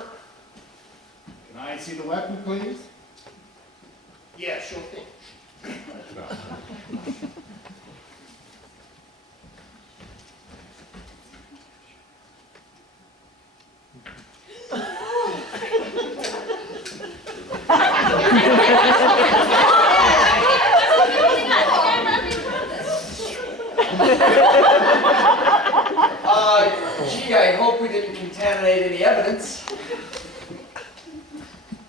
Can I see the weapon, please? Yeah, sure thing. Gee, I hope we didn't contaminate any evidence.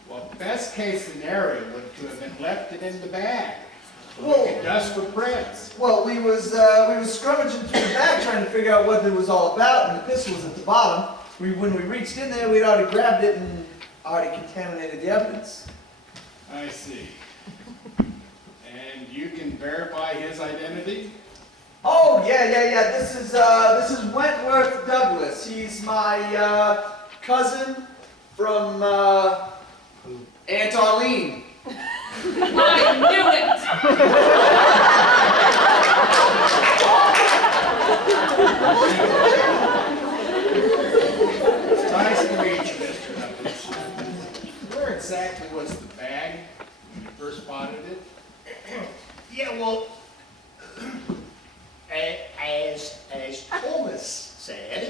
Well, best case scenario would to have been left it in the bag. Well, Dust for prints. well, we was scrummaging through the bag trying to figure out what it was all about, and the pistol was at the bottom. When we reached in there, we'd already grabbed it and already contaminated the evidence. I see. And you can verify his identity? Oh, yeah. This is Wentworth Douglas. He's my cousin from Aunt Arlene. I knew it! It's nice to meet you, Mr. Douglas. Where exactly was the bag when you first spotted it? Yeah, well, as Thomas said,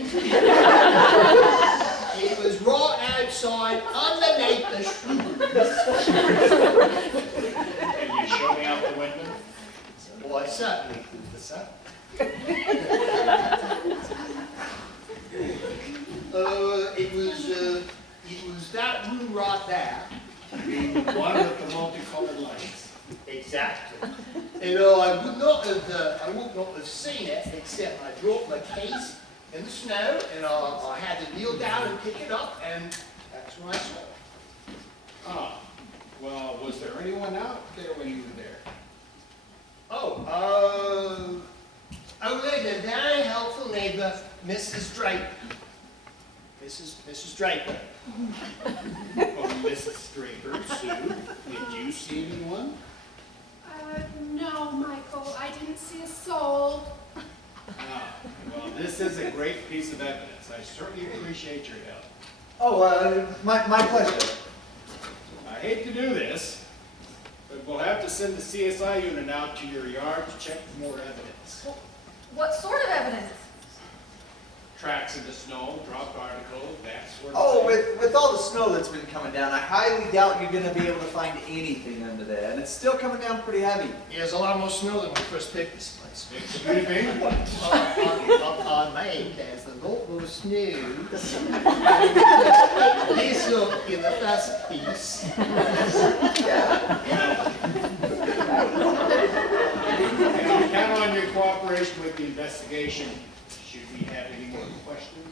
it was right outside underneath the shrubs. Can you show me out the window? Well, I certainly could for some. It was that room right there. The one with the multicolored lights. Exactly. And I would not have seen it except I dropped my case in the snow and I had to kneel down and pick it up and that's when I saw it. Ah, well, was there anyone out there when you were there? Only the very helpful neighbor, Mrs. Draper. Mrs. Draper. Oh, Mrs. Draper, Sue, did you see anyone? No, Michael, I didn't see a soul. Ah, well, this is a great piece of evidence. I certainly appreciate your help. Oh, my pleasure. I hate to do this, but we'll have to send the CSI unit out to your yard to check for more evidence. What sort of evidence? Tracks in the snow, dropped articles, that sort of Oh, thing. with all the snow that's been coming down, I highly doubt you're going to be able to find anything under there. And it's still coming down pretty heavy. Yeah, there's a lot more snow than when we first picked this place. Excuse me? On Maine, there's a lot more snow. This up in the first piece. And I'll count on your cooperation with the investigation. Should we have any more questions?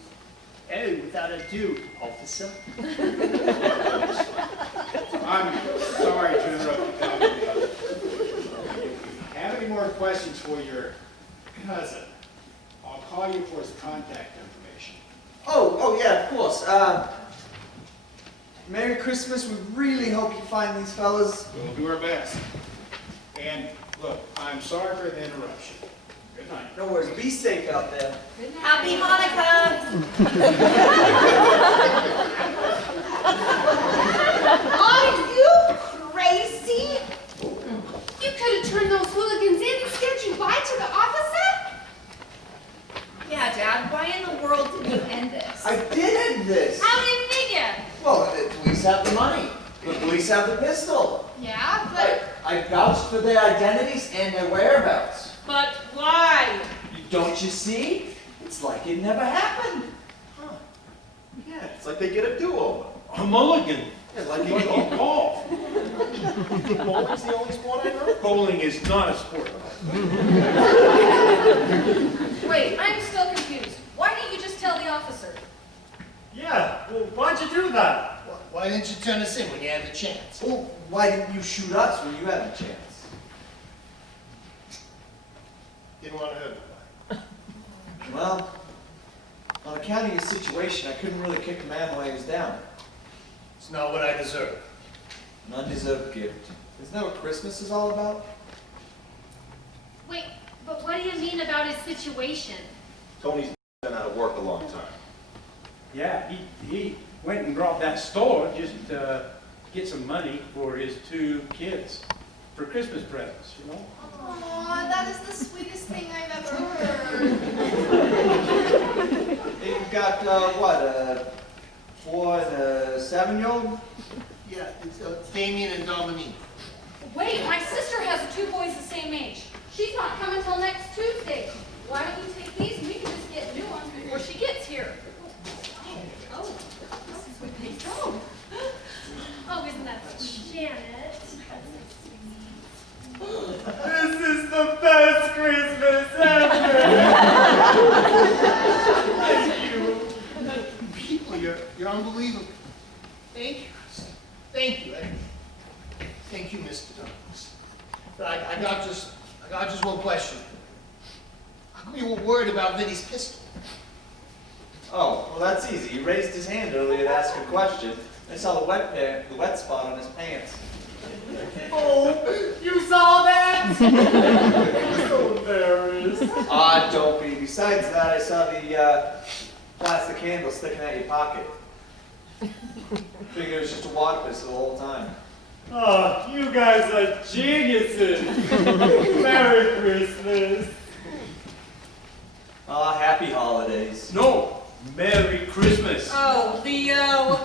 Oh, without ado, officer. I'm sorry to interrupt you, Tommy. If you have any more questions for your cousin, I'll call you for his contact information. Oh, yeah, of course. Merry Christmas. We really hope you find these fellas. We'll do our best. And look, I'm sorry for the interruption. Good night. No worries. Be safe out there. Happy Hanukkah! Are you crazy? You could have turned those hooligans in instead you lied to the officer? Yeah, Dad, why in the world did you end this? I did end this. How do you figure? Well, the police have the money. The police have the pistol. Yeah, but I vouched for their identities and their whereabouts. But why? Don't you see? It's like it never happened. Yeah, it's like they get a do-over. A mulligan. Yeah, like Like you a golf. Bowling's the only sport I know. Bowling is not a sport. Wait, I'm still confused. Why didn't you just tell the officer? Yeah, well, why'd you do that? Why didn't you turn us in when you had the chance? Well, why didn't you shoot us when you had a chance? Didn't want to hurt nobody. Well, on account of your situation, I couldn't really kick a man while he was down. It's not what I deserve. An undeserved gift. Isn't that what Christmas is all about? Wait, but what do you mean about his situation? Tony's been out of work a long time. Yeah, he went and robbed that store just to get some money for his 2 kids for Christmas presents, you know? aw, that is the sweetest thing I've ever heard. You've got, what, a 4 and a 7-year-old? Yeah, it's Damien and Dominique. Wait, my sister has 2 boys the same age. She's not coming till next Tuesday. Why don't you take these and we can just get new ones before she gets here? Oh, oh, Oh, isn't that sweet, Janet? This is the best Christmas ever! Thank you. People, you're unbelievable. Thank you. Thank you. Thank you, Mr. Douglas. But I got just one question. How come you were worried about Vinny's pistol? Oh, well that's easy. He raised his hand earlier to ask a question. I saw the wet spot on his pants. Oh, you saw that? I'm so embarrassed. Ah, don't be. Besides that, I saw the plastic handle sticking out your pocket. Figured it was just a water pistol the whole time. Oh, you guys are geniuses. Merry Christmas. Ah, happy holidays. No, Merry Christmas. Oh, Leo.